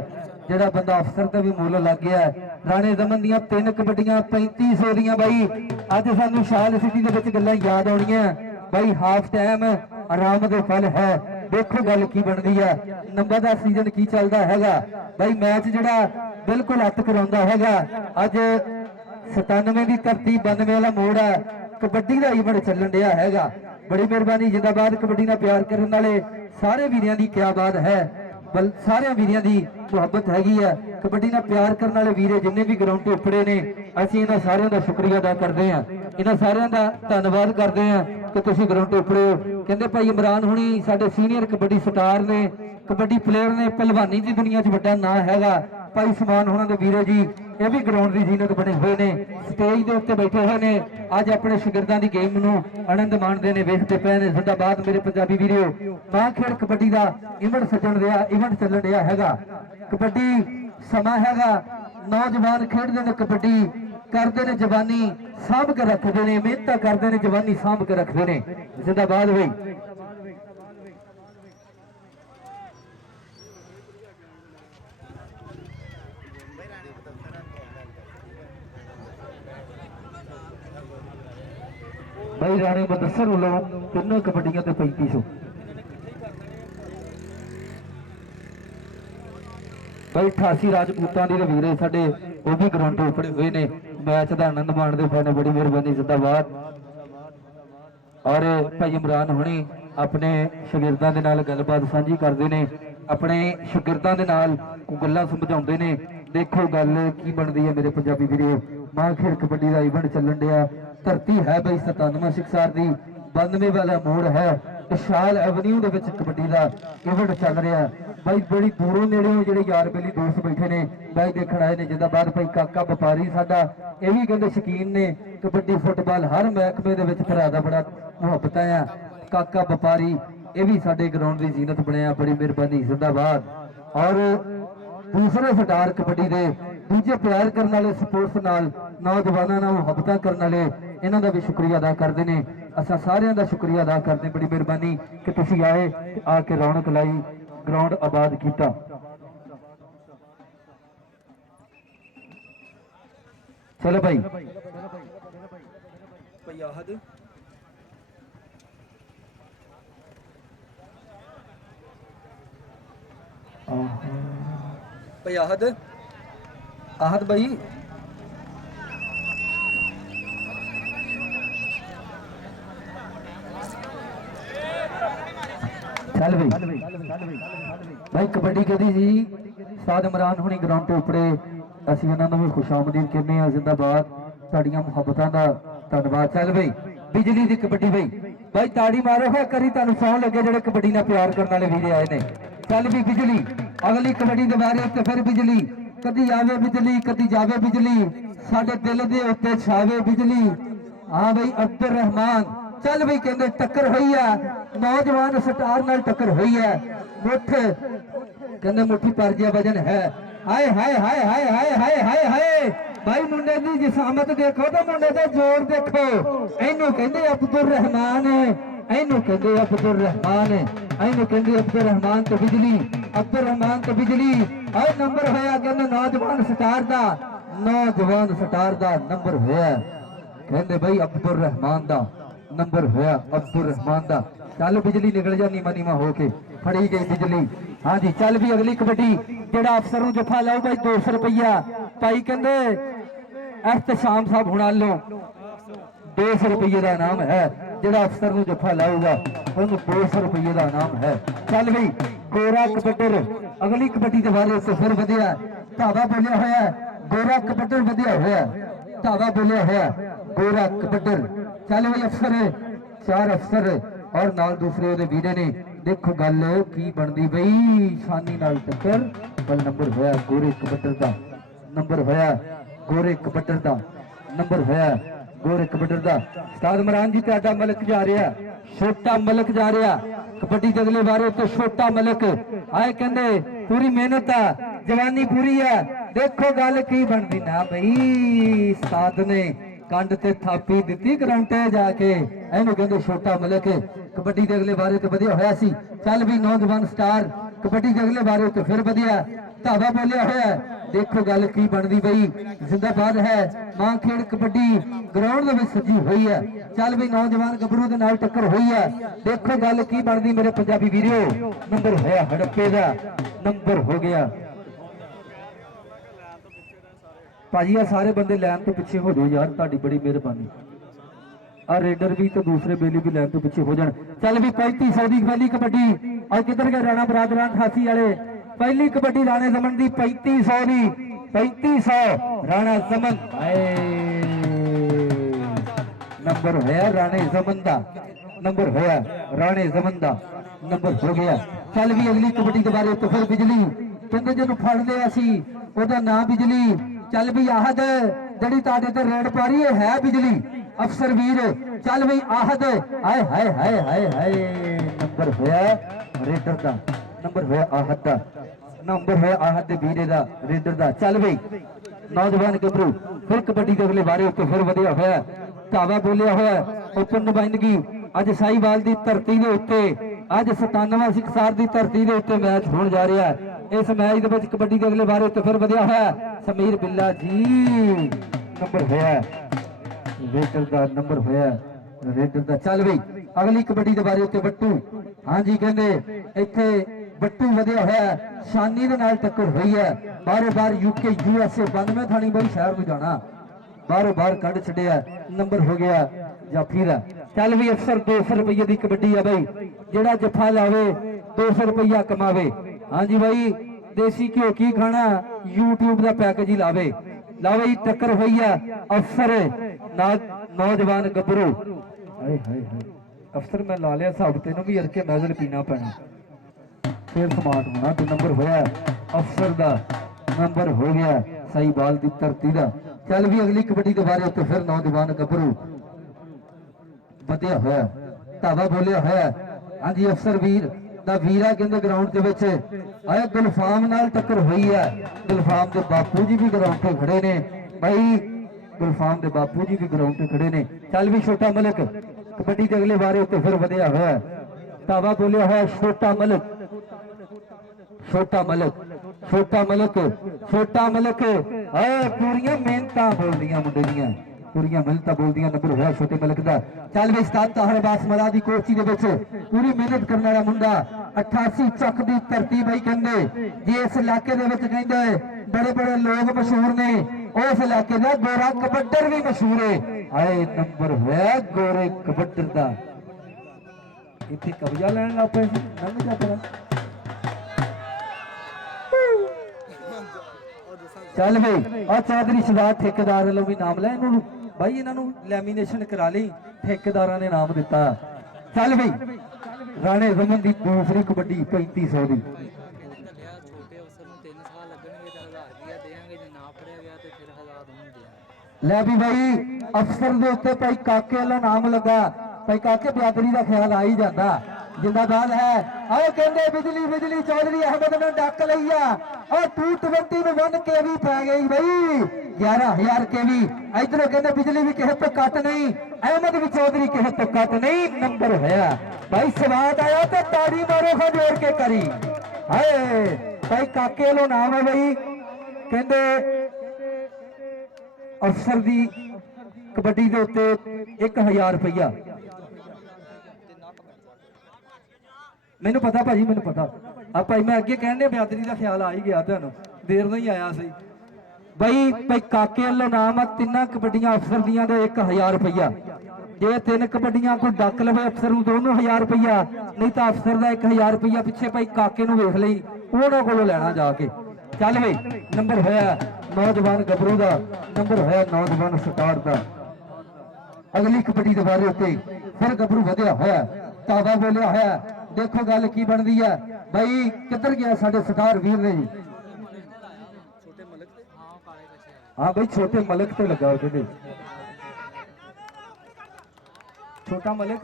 ਜਿਹੜਾ ਬੰਦਾ ਅਫਸਰ ਤੇ ਵੀ ਮੁੱਲ ਲੱਗ ਗਿਆ ਰਾਣੇ ਜ਼ਮਨ ਦੀਆਂ 3 ਕਬੱਡੀਆਂ 3500 ਦੀਆਂ ਬਾਈ ਅੱਜ ਸਾਨੂੰ ਸ਼ਾਲ ਸਿਟੀ ਦੇ ਵਿੱਚ ਗੱਲਾਂ ਯਾਦ ਆਉਣੀਆਂ ਬਾਈ ਹਾਫ ਟਾਈਮ ਆਰਾਮ ਦੇ ਫਲ ਹੈ ਦੇਖੋ ਗੱਲ ਕੀ ਬਣਦੀ ਹੈ ਨੰਬਰ ਦਾ ਸੀਜ਼ਨ ਕੀ ਚੱਲਦਾ ਹੈਗਾ ਬਾਈ ਮੈਚ ਜਿਹੜਾ ਬਿਲਕੁਲ ਹੱਥ ਕਰਾਉਂਦਾ ਹੈਗਾ ਅੱਜ 97 ਦੀ ਧਰਤੀ 92 ਵਾਲਾ ਮੋੜ ਹੈ ਕਬੱਡੀ ਦਾ ਇਵੈਂਟ ਚੱਲਣ ਡਿਆ ਹੈਗਾ ਬੜੀ ਮਿਹਰਬਾਨੀ ਜਿੰਦਾਬਾਦ ਕਬੱਡੀ ਨਾਲ ਪਿਆਰ ਕਰਨ ਵਾਲੇ ਸਾਰੇ ਵੀਰਾਂ ਦੀ ਕਿਆ ਬਾਤ ਹੈ ਸਾਰਿਆਂ ਵੀਰਾਂ ਦੀ ਮੁਹੱਬਤ ਹੈਗੀ ਹੈ ਕਬੱਡੀ ਨਾਲ ਪਿਆਰ ਕਰਨ ਵਾਲੇ ਵੀਰੇ ਜਿੰਨੇ ਵੀ ਗਰਾਊਂਡ ਤੇ ਉੱਪੜੇ ਨੇ ਅਸੀਂ ਇਹਨਾਂ ਸਾਰਿਆਂ ਦਾ ਸ਼ੁਕਰੀਆ ਅਦਾ ਕਰਦੇ ਹਾਂ ਇਹਨਾਂ ਸਾਰਿਆਂ ਦਾ ਧੰਨਵਾਦ ਕਰਦੇ ਹਾਂ ਕਿ ਤੁਸੀਂ ਗਰਾਊਂਡ ਤੇ ਉੱਪੜੇ ਹੋ ਕਹਿੰਦੇ ਭਾਈ ਇਮਰਾਨ ਹੁਣੀ ਸਾਡੇ ਸੀਨੀਅਰ ਕਬੱਡੀ ਸਟਾਰ ਨੇ ਕਬੱਡੀ ਪਲੇਅਰ ਨੇ ਪਹਿਲਵਾਨੀ ਦੀ ਦੁਨੀਆ 'ਚ ਵੱਡਾ ਨਾਂ ਹੈਗਾ ਭਾਈ ਸਮਾਨ ਹੋਣਾ ਦੇ ਵੀਰੇ ਜੀ ਇਹ ਵੀ ਗਰਾਊਂਡ ਦੀ ਜ਼ੀਨਤ ਬਣੇ ਹੋਏ ਨੇ ਸਟੇਜ ਦੇ ਉੱਤੇ ਬੈਠੇ ਹੋਏ ਨੇ ਅੱਜ ਆਪਣੇ ਸ਼ਾਗਿਰਦਾਂ ਦੀ ਗੇਮ ਨੂੰ ਆਨੰਦ ਮਾਣਦੇ ਨੇ ਵੇਖਦੇ ਪਏ ਨੇ ਜ਼ਿੰਦਾਬਾਦ ਮੇਰੇ ਪੰਜਾਬੀ ਵੀਰੋ ਮਾਂ ਖੇਡ ਕਬੱਡੀ ਦਾ ਇਵੈਂਟ ਚੱਲਣ ਰਿਹਾ ਹੈਗਾ ਕਬੱਡੀ ਸਮਾਂ ਹੈਗਾ ਨੌਜਵਾਨ ਖੇਡਦੇ ਨੇ ਕਬੱਡੀ ਕਰਦੇ ਨੇ ਜਵਾਨੀ ਸਾਂਭ ਕੇ ਰੱਖਦੇ ਨੇ ਮਿਹਨਤ ਕਰਦੇ ਨੇ ਜਵਾਨੀ ਸਾਂਭ ਕੇ ਰੱਖਦੇ ਨੇ ਜ਼ਿੰਦਾਬਾਦ ਬਈ भाई राणे मुदस्सर वालों तीनों कबड्डियां ते 3500 भाई 88 राजपूतां दे वीरे साडे वो भी ग्राउंड ते उपड़े हुए ने मैच दा आनंद माणदे पए ने बड़ी मेहरबानी जिंदाबाद और भाई इमरान हुणी अपने शागिर्दां दे नाल गलबात साझी करदे ने अपने शागिर्दां दे नाल गल्लां समझाउंदे ने देखो गल की बनदी है मेरे पंजाबी वीरे मां खेड कबड्डी दा इवेंट चलन दिया धरती है बई 97 सिक्सार दी 92 वाला मोड़ है विशाल एवेन्यू दे विच कबड्डी दा इवेंट चल रहा है भाई बड़ी दूरों नेड़ों जिहड़े यार बेली दोस्त बैठे ने भाई देखण आए ने जिंदाबाद भाई काका व्यापारी साडा ये भी कहंदे शकीन ने कबड्डी फुटबॉल हर महकमे दे विच भरा दा बड़ा मुहब्बत है काका व्यापारी ये भी साडे ग्राउंड दी जीनत बनिया बड़ी मेहरबानी जिंदाबाद और दूसरे सटार कबड्डी दे दूजे प्यार करने वाले स्पोर्ट्स नाल नौजवानों नाल मुहब्बत करने वाले इन्हां दा भी शुक्रिया अदा करते हैं असां सारियां दा शुक्रिया अदा करते बड़ी मेहरबानी कि तुसीं आए आके रौनक लाई ग्राउंड आबाद किया चलो भाई पयाहद आहद भाई चल भाई कबड्डी कदी जी उस्ताद इमरान हुणी ग्राउंड ते उपड़े असीं उन्हां नूं भी खुशामदीद कहने आ जिंदाबाद तुहाडीआं मुहब्बतां दा धन्नवाद चल भाई बिजली दी कबड्डी भाई ताड़ी मारो है करी तुहानूं सौं लगे जिहड़े कबड्डी नाल प्यार करन वाले वीरे आए ने चल भी बिजली अगली कबड्डी दे बारे ते फिर बिजली कदी आवे बिजली कदी जावे बिजली साडे दिल दे उत्ते छावे बिजली हां भाई अब्दुल रहमान चल भाई कहते टक्कर हुई है नौजवान स्टार नाल टक्कर हुई है मुठ कहते मुट्ठी पर जिहा वजन है हाय हाय हाय हाय हाय हाय हाय हाय भाई मुंडे दी जिसामत देखो तो मुंडे दा जोर देखो इनू कहते अब्दुल रहमान इनू कहते अब्दुल रहमान इनू कहते अब्दुल रहमान तो बिजली अब्दुल रहमान तो बिजली और नंबर होया कहते नौजवान स्टार दा नंबर होया कहते भाई अब्दुल रहमान दा नंबर होया अब्दुल रहमान दा चल बिजली निकल जा नीमा नीमा होके फड़ी गई बिजली हाँ जी चल भी अगली कबड्डी जेड़ा अफसर नूं जफा लाओ भाई 200 रुपया भाई कहंदे एहतशाम साहब हुणा लो 200 रुपये का इनाम है जेड़ा अफसर नूं जफा लाऊगा उन्होंने 200 रुपये का इनाम है चल भाई ਗੋਰਾ ਕਬੱਡਰ ਅਗਲੀ ਕਬੱਡੀ ਦੇ ਬਾਰੇ ਤੋਂ ਫਿਰ ਵਧਿਆ ਧਾਵਾ ਬੋਲਿਆ ਹੋਇਆ ਗੋਰਾ ਕਬੱਡਰ ਵਧਿਆ ਹੋਇਆ ਧਾਵਾ ਬੋਲਿਆ ਹੋਇਆ ਗੋਰਾ ਕਬੱਡਰ ਚੱਲ ਬਈ ਅਫਸਰ 4 ਅਫਸਰ ਔਰ ਨਾਲ ਦੂਸਰੇ ਉਹਦੇ ਵੀਰੇ ਨੇ ਦੇਖੋ ਗੱਲ ਕੀ ਬਣਦੀ ਬਈ ਸ਼ਾਨੀ ਨਾਲ ਟੱਕਰ ਬਲ ਨੰਬਰ ਹੋਇਆ ਗੋਰੇ ਕਬੱਡਰ ਦਾ ਨੰਬਰ ਹੋਇਆ ਗੋਰੇ ਕਬੱਡਰ ਦਾ ਨੰਬਰ ਹੋਇਆ ਗੋਰੇ ਕਬੱਡਰ ਦਾ ਉਸਤਾਦ ਇਮਰਾਨ ਜੀ ਤੁਹਾਡਾ ਮਲਕ ਜਾ ਰਿਹਾ ਛੋਟਾ ਮਲਕ ਜਾ ਰਿਹਾ ਕਬੱਡੀ ਦੇ ਅਗਲੇ ਬਾਰੇ ਤੋਂ ਛੋਟਾ ਮਲਕ ਆਏ ਕਹਿੰਦੇ ਪੂਰੀ ਮਿਹਨਤ ਆ ਜਵਾਨੀ ਪੂਰੀ ਆ ਦੇਖੋ ਗੱਲ ਕੀ ਬਣਦੀ ਨਾ ਬਈ ਉਸਤਾਦ ਨੇ ਕੰਡ ਤੇ ਥਾਪੀ ਦਿੱਤੀ ਗਰਾਊਂਡ ਤੇ ਜਾ ਕੇ ਇਹਨੂੰ ਕਹਿੰਦੇ ਛੋਟਾ ਮਲਕ ਕਬੱਡੀ ਦੇ ਅਗਲੇ ਬਾਰੇ ਤੋਂ ਵਧਿਆ ਹੋਇਆ ਸੀ ਚੱਲ ਵੀ ਨੌਜਵਾਨ ਸਟਾਰ ਕਬੱਡੀ ਦੇ ਅਗਲੇ ਬਾਰੇ ਤੋਂ ਫਿਰ ਵਧਿਆ ਧਾਵਾ ਬੋਲਿਆ ਹੋਇਆ ਦੇਖੋ ਗੱਲ ਕੀ ਬਣਦੀ ਬਈ ਜ਼ਿੰਦਾਬਾਦ ਹੈ ਮਾਂ ਖੇਡ ਕਬੱਡੀ ਗਰਾਊਂਡ ਦੇ ਵਿੱਚ ਸੱਜੀ ਹੋਈ ਹੈ ਚੱਲ ਵੀ ਨੌਜਵਾਨ ਗੱਭਰੂ ਦੇ ਨਾਲ ਟੱਕਰ ਹੋਈ ਹੈ ਦੇਖੋ ਗੱਲ ਕੀ ਬਣਦੀ ਮੇਰੇ ਪੰਜਾਬੀ ਵੀਰੋ ਨੰਬਰ ਹੋਇਆ ਹੜੱਪੇ ਦਾ ਨੰਬਰ ਹੋ ਗਿਆ ਭਾਜੀ ਆ ਸਾਰੇ ਬੰਦੇ ਲਾਈਨ ਤੋਂ ਪਿੱਛੇ ਹੋ ਜਾਓ ਯਾਰ ਤੁਹਾਡੀ ਬੜੀ ਮਿਹਰਬਾਨੀ ਆ ਰੇਡਰ ਵੀ ਤੇ ਦੂਸਰੇ ਬੇਲੀ ਵੀ ਲਾਈਨ ਤੋਂ ਪਿੱਛੇ ਹੋ ਜਾਣ ਚੱਲ ਵੀ 3500 ਦੀ ਪਹਿਲੀ ਕਬੱਡੀ ਆ ਕਿੱਧਰ ਗਏ ਰਾਣਾ ਬਰਾਦਰਾਂ 88 ਵਾਲੇ ਪਹਿਲੀ ਕਬੱਡੀ ਰਾਣੇ ਜ਼ਮਨ ਦੀ 3500 ਦੀ 3500 ਰਾਣਾ ਜ਼ਮਨ ਨੰਬਰ ਹੋਇਆ ਰਾਣੇ ਜ਼ਮਨ ਦਾ ਨੰਬਰ ਹੋਇਆ ਰਾਣੇ ਜ਼ਮਨ ਦਾ ਨੰਬਰ ਹੋ ਗਿਆ ਚੱਲ ਵੀ ਅਗਲੀ ਕਬੱਡੀ ਦੇ ਬਾਰੇ ਤੋਂ ਫਿਰ ਬਿਜਲੀ ਕਹਿੰਦੇ ਜਿਹਨੂੰ ਫੜ ਲਿਆ ਸੀ ਉਹਦਾ ਨਾਂ ਬਿਜਲੀ ਚੱਲ ਵੀ ਆਹਦ ਜਿਹੜੀ ਤੁਹਾਡੇ ਤੇ ਰੇਡ ਪਾ ਰਹੀ ਹੈ ਬਿਜਲੀ ਅਫਸਰ ਵੀਰ ਚੱਲ ਵੀ ਆਹਦ ਹਾਏ ਹਾਏ ਹਾਏ ਹਾਏ ਹਾਏ ਨੰਬਰ ਹੋਇਆ ਰੇਡਰ ਦਾ ਨੰਬਰ ਹੋਇਆ ਆਹਦ ਦਾ ਨੰਬਰ ਹੋਇਆ ਆਹਦ ਦੇ ਵੀਰੇ ਦਾ ਰੇਡਰ ਦਾ ਚੱਲ ਬਈ ਨੌਜਵਾਨ ਗੱਭਰੂ ਫਿਰ ਕਬੱਡੀ ਦੇ ਅਗਲੇ ਬਾਰੇ ਉੱਤੇ ਫਿਰ ਵਧਿਆ ਹੋਇਆ ਧਾਵਾ ਬੋਲਿਆ ਹੋਇਆ ਓਪਨ ਨੁਮਾਇੰਦਗੀ ਅੱਜ ਸਾਈਵਾਲ ਦੀ ਧਰਤੀ ਦੇ ਉੱਤੇ ਅੱਜ 97 ਸਿਕਸਾਰ ਦੀ ਧਰਤੀ ਦੇ ਉੱਤੇ ਮੈਚ ਹੋਣ ਜਾ ਰਿਹਾ ਹੈ ਇਸ ਮੈਚ ਦੇ ਵਿੱਚ ਕਬੱਡੀ ਦੇ ਅਗਲੇ ਬਾਰੇ ਉੱਤੇ ਫਿਰ ਵਧਿਆ ਹੋਇਆ ਸਮੀਰ ਬਿੱਲਾ ਜੀ ਨੰਬਰ ਹੋਇਆ ਰੇਡਰ ਦਾ ਨੰਬਰ ਹੋਇਆ ਰੇਡਰ ਦਾ ਚੱਲ ਬਈ ਅਗਲੀ ਕਬੱਡੀ ਦੇ ਬਾਰੇ ਉੱਤੇ ਬੱਟੂ ਹਾਂਜੀ ਕਹਿੰਦੇ ਇੱਥੇ ਬੱਟੂ ਵਧਿਆ ਹੋਇਆ ਸ਼ਾਨੀ ਦੇ ਨਾਲ ਟੱਕਰ ਹੋਈ ਹੈ ਬਾਰੋ ਬਾਰ ਯੂਕੇ ਯੂਐਸਏ 92 ਥਾਣੀ ਬਈ ਸ਼ਹਿਰ ਨੂੰ ਜਾਣਾ ਬਾਰੋ ਬਾਰ ਕੱਢ ਛੱਡਿਆ ਨੰਬਰ ਹੋ ਗਿਆ ਜਾਫੀਰਾ ਚੱਲ ਵੀ ਅਫਸਰ 200 ਰੁਪਏ ਦੀ ਕਬੱਡੀ ਆ ਬਈ ਜਿਹੜਾ ਜੱਫਾ ਲਾਵੇ 200 ਰੁਪਇਆ ਕਮਾਵੇ ਹਾਂਜੀ ਬਾਈ ਦੇਸੀ ਘਿਓ ਕੀ ਖਾਣਾ YouTube ਦਾ ਪੈਕੇਜ ਹੀ ਲਾਵੇ ਲਾਵੇ ਟੱਕਰ ਹੋਈ ਆ ਅਫਸਰ ਨਾਲ ਨੌਜਵਾਨ ਗੱਭਰੂ ਹਾਏ ਹਾਏ ਹਾਏ ਅਫਸਰ ਮੈਂ ਲਾ ਲਿਆ ਹਿਸਾਬ ਤੈਨੂੰ ਵੀ ਅਰਕੇ ਨਜ਼ਰ ਪੀਣਾ ਪੈਣਾ ਫਿਰ ਸਮਾਰਟ ਹੋਣਾ ਤੇ ਨੰਬਰ ਹੋਇਆ ਅਫਸਰ ਦਾ ਨੰਬਰ ਹੋ ਗਿਆ ਸਾਈਵਾਲ ਦੀ ਧਰਤੀ ਦਾ ਚੱਲ ਵੀ ਅਗਲੀ ਕਬੱਡੀ ਦੇ ਬਾਰੇ ਉੱਤੇ ਫਿਰ ਨੌਜਵਾਨ ਗੱਭਰੂ ਵਧਿਆ ਹੋਇਆ ਧਾਵਾ ਬੋਲਿਆ ਹੋਇਆ ਹਾਂਜੀ ਅਫਸਰ ਵੀਰ ਦਾ ਵੀਰਾ ਕਹਿੰਦੇ ਗਰਾਊਂਡ ਦੇ ਵਿੱਚ ਆਏ ਗੁਲਫਾਮ ਨਾਲ ਟੱਕਰ ਹੋਈ ਹੈ ਗੁਲਫਾਮ ਦੇ ਬਾਪੂ ਜੀ ਵੀ ਗਰਾਊਂਡ ਤੇ ਖੜੇ ਨੇ ਭਾਈ ਗੁਲਫਾਮ ਦੇ ਬਾਪੂ ਜੀ ਵੀ ਗਰਾਊਂਡ ਤੇ ਖੜੇ ਨੇ ਚੱਲ ਵੀ ਛੋਟਾ ਮਲਕ ਕਬੱਡੀ ਦੇ ਅਗਲੇ ਬਾਰੇ ਉੱਤੇ ਫਿਰ ਵਧਿਆ ਹੋਇਆ ਧਾਵਾ ਬੋਲਿਆ ਹੋਇਆ ਛੋਟਾ ਮਲਕ ਛੋਟਾ ਮਲਕ ਛੋਟਾ ਮਲਕ ਛੋਟਾ ਮਲਕ ਆਏ ਪੂਰੀਆਂ ਮਿਹਨਤਾਂ ਬੋਲਦੀਆਂ ਮੁੰਡੇ ਦੀਆਂ ਪੂਰੀਆਂ ਮਿਹਨਤਾਂ ਬੋਲਦੀਆਂ ਨੰਬਰ ਹੋਇਆ ਛੋਟੇ ਮਲਕ ਦਾ ਚੱਲ ਵੀ ਉਸਤਾਦ ਤਾਹਰ ਬਾਸ ਮਲਾ ਦੀ ਕੋਚੀ ਦੇ ਵਿੱਚ ਪੂਰੀ ਮਿਹਨਤ ਕਰਨ ਵਾਲਾ ਮੁੰਡਾ 88 ਚੱਕ ਦੀ ਧਰਤੀ ਬਈ ਕਹਿੰਦੇ ਜੇ ਇਸ ਇਲਾਕੇ ਦੇ ਵਿੱਚ ਕਹਿੰਦੇ ਬੜੇ ਬੜੇ ਲੋਕ ਮਸ਼ਹੂਰ ਨੇ ਉਸ ਇਲਾਕੇ ਦਾ ਗੋਰਾ ਕਬੱਡਰ ਵੀ ਮਸ਼ਹੂਰ ਹੈ ਆਏ ਨੰਬਰ ਹੋਇਆ ਗੋਰੇ ਕਬੱਡਰ ਦਾ ਇੱਥੇ ਕਬਜ਼ਾ ਲੈਣ ਲੱਗ ਪਏ ਸੀ ਨੰਗ ਜਾ ਤੇਰਾ ਚੱਲ ਬਈ ਆ ਚੌਧਰੀ ਸਰਦਾਰ ਠੇਕੇਦਾਰ ਵੱਲੋਂ ਵੀ ਨਾਮ ਲੈ ਇਹਨੂੰ ਬਾਈ ਇਹਨਾਂ ਨੂੰ ਲੈਮੀਨੇਸ਼ਨ ਕਰਾ ਲਈ ਠੇਕੇਦਾਰਾਂ ਨੇ ਨਾਮ ਦਿੱਤਾ ਚੱਲ ਬਈ ਰਾਣੇ ਜ਼ਮਨ ਦੀ ਦੂਸਰੀ ਕਬੱਡੀ 3500 ਦੀ ਛੋਟੇ ਅਫਸਰ ਨੂੰ 3 ਸਾਲ ਲੱਗਣਗੇ ਤੇ 1000 ਰੁਪਇਆ ਦੇਾਂਗੇ ਜੇ ਨਾ ਫੜਿਆ ਗਿਆ ਤੇ ਫਿਰ 1000 ਨਹੀਂ ਦੇਾਂਗੇ ਲੈ ਵੀ ਬਾਈ ਅਫਸਰ ਦੇ ਉੱਤੇ ਭਾਈ ਕਾਕੇ ਵਾਲਾ ਨਾਮ ਲੱਗਾ ਭਾਈ ਕਾਕੇ ਬਿਆਦਰੀ ਦਾ ਖਿਆਲ ਆ ਹੀ ਜਾਂਦਾ ਜਿੰਦਾਬਾਦ ਹੈ ਆਓ ਕਹਿੰਦੇ ਬਿਜਲੀ ਬਿਜਲੀ ਚੌਧਰੀ ਅਹਿਮਦ ਨੇ ਡੱਕ ਲਈ ਆ ਉਹ 220 ਨੂੰ 1 KV ਪੈ ਗਈ ਬਈ 11000 KV ਇਧਰੋਂ ਕਹਿੰਦੇ ਬਿਜਲੀ ਵੀ ਕਿਸੇ ਤੋਂ ਘੱਟ ਨਹੀਂ ਅਹਿਮਦ ਵੀ ਚੌਧਰੀ ਕਿਸੇ ਤੋਂ ਘੱਟ ਨਹੀਂ ਨੰਬਰ ਹੋਇਆ ਭਾਈ ਸਵਾਦ ਆਇਆ ਤੇ ਤਾੜੀ ਮਾਰੋ ਖਾ ਜੋੜ ਕੇ ਕਰੀ ਹਾਏ ਭਾਈ ਕਾਕੇ ਵੱਲੋਂ ਨਾਮ ਹੈ ਬਈ ਕਹਿੰਦੇ ਅਫਸਰ ਦੀ ਕਬੱਡੀ ਦੇ ਉੱਤੇ 1000 ਰੁਪਇਆ ਮੈਨੂੰ ਪਤਾ ਭਾਜੀ ਮੈਨੂੰ ਪਤਾ ਆ ਭਾਈ ਮੈਂ ਅੱਗੇ ਕਹਿੰਦੇ ਬਿਆਦਰੀ ਦਾ ਖਿਆਲ ਆ ਹੀ ਗਿਆ ਤੁਹਾਨੂੰ ਦੇਰ ਨਾਲ ਹੀ ਆਇਆ ਸੀ ਬਾਈ ਕਾਕੇ ਵੱਲੋਂ ਨਾਮ ਆ ਤਿੰਨਾਂ ਕਬੱਡੀਆਂ ਅਫਸਰ ਦੀਆਂ ਦੇ 1000 ਰੁਪਇਆ ਜੇ 3 ਕਬੱਡੀਆਂ ਕੋਈ ਡੱਕ ਲਵੇ ਅਫਸਰ ਨੂੰ ਦੋਨੋਂ 1000 ਰੁਪਇਆ, ਨਹੀਂ ਤਾਂ ਅਫਸਰ ਦਾ 1000 ਰੁਪਇਆ ਪਿੱਛੇ ਭਾਈ ਕਾਕੇ ਨੂੰ ਵੇਖ ਲਈ, ਉਹਨਾਂ ਕੋਲੋਂ ਲੈਣਾ ਜਾ ਕੇ। ਚੱਲ ਵੇ ਨੰਬਰ ਹੋਇਆ ਨੌਜਵਾਨ ਗੱਭਰੂ ਦਾ, ਨੰਬਰ ਹੋਇਆ ਨੌਜਵਾਨ ਸਟਾਰ ਦਾ। ਅਗਲੀ ਕਬੱਡੀ ਦੇ ਬਾਰੇ ਉੱਤੇ ਫਿਰ ਗੱਭਰੂ ਵਧਿਆ ਹੋਇਆ, ਤਾਵਾ ਬੋਲਿਆ ਹੋਇਆ। ਦੇਖੋ ਗੱਲ ਕੀ ਬਣਦੀ ਹੈ ਭਾਈ, ਕਿੱਧਰ ਗਿਆ ਸਾਡੇ ਸਟਾਰ ਵੀਰ ਨੇ ਜੀ? ਹਾਂ ਭਾਈ ਛੋਟੇ ਮਲਕ ਤੇ ਲੱਗਾ ਉਹਦੇ, ਛੋਟਾ ਮਲਕ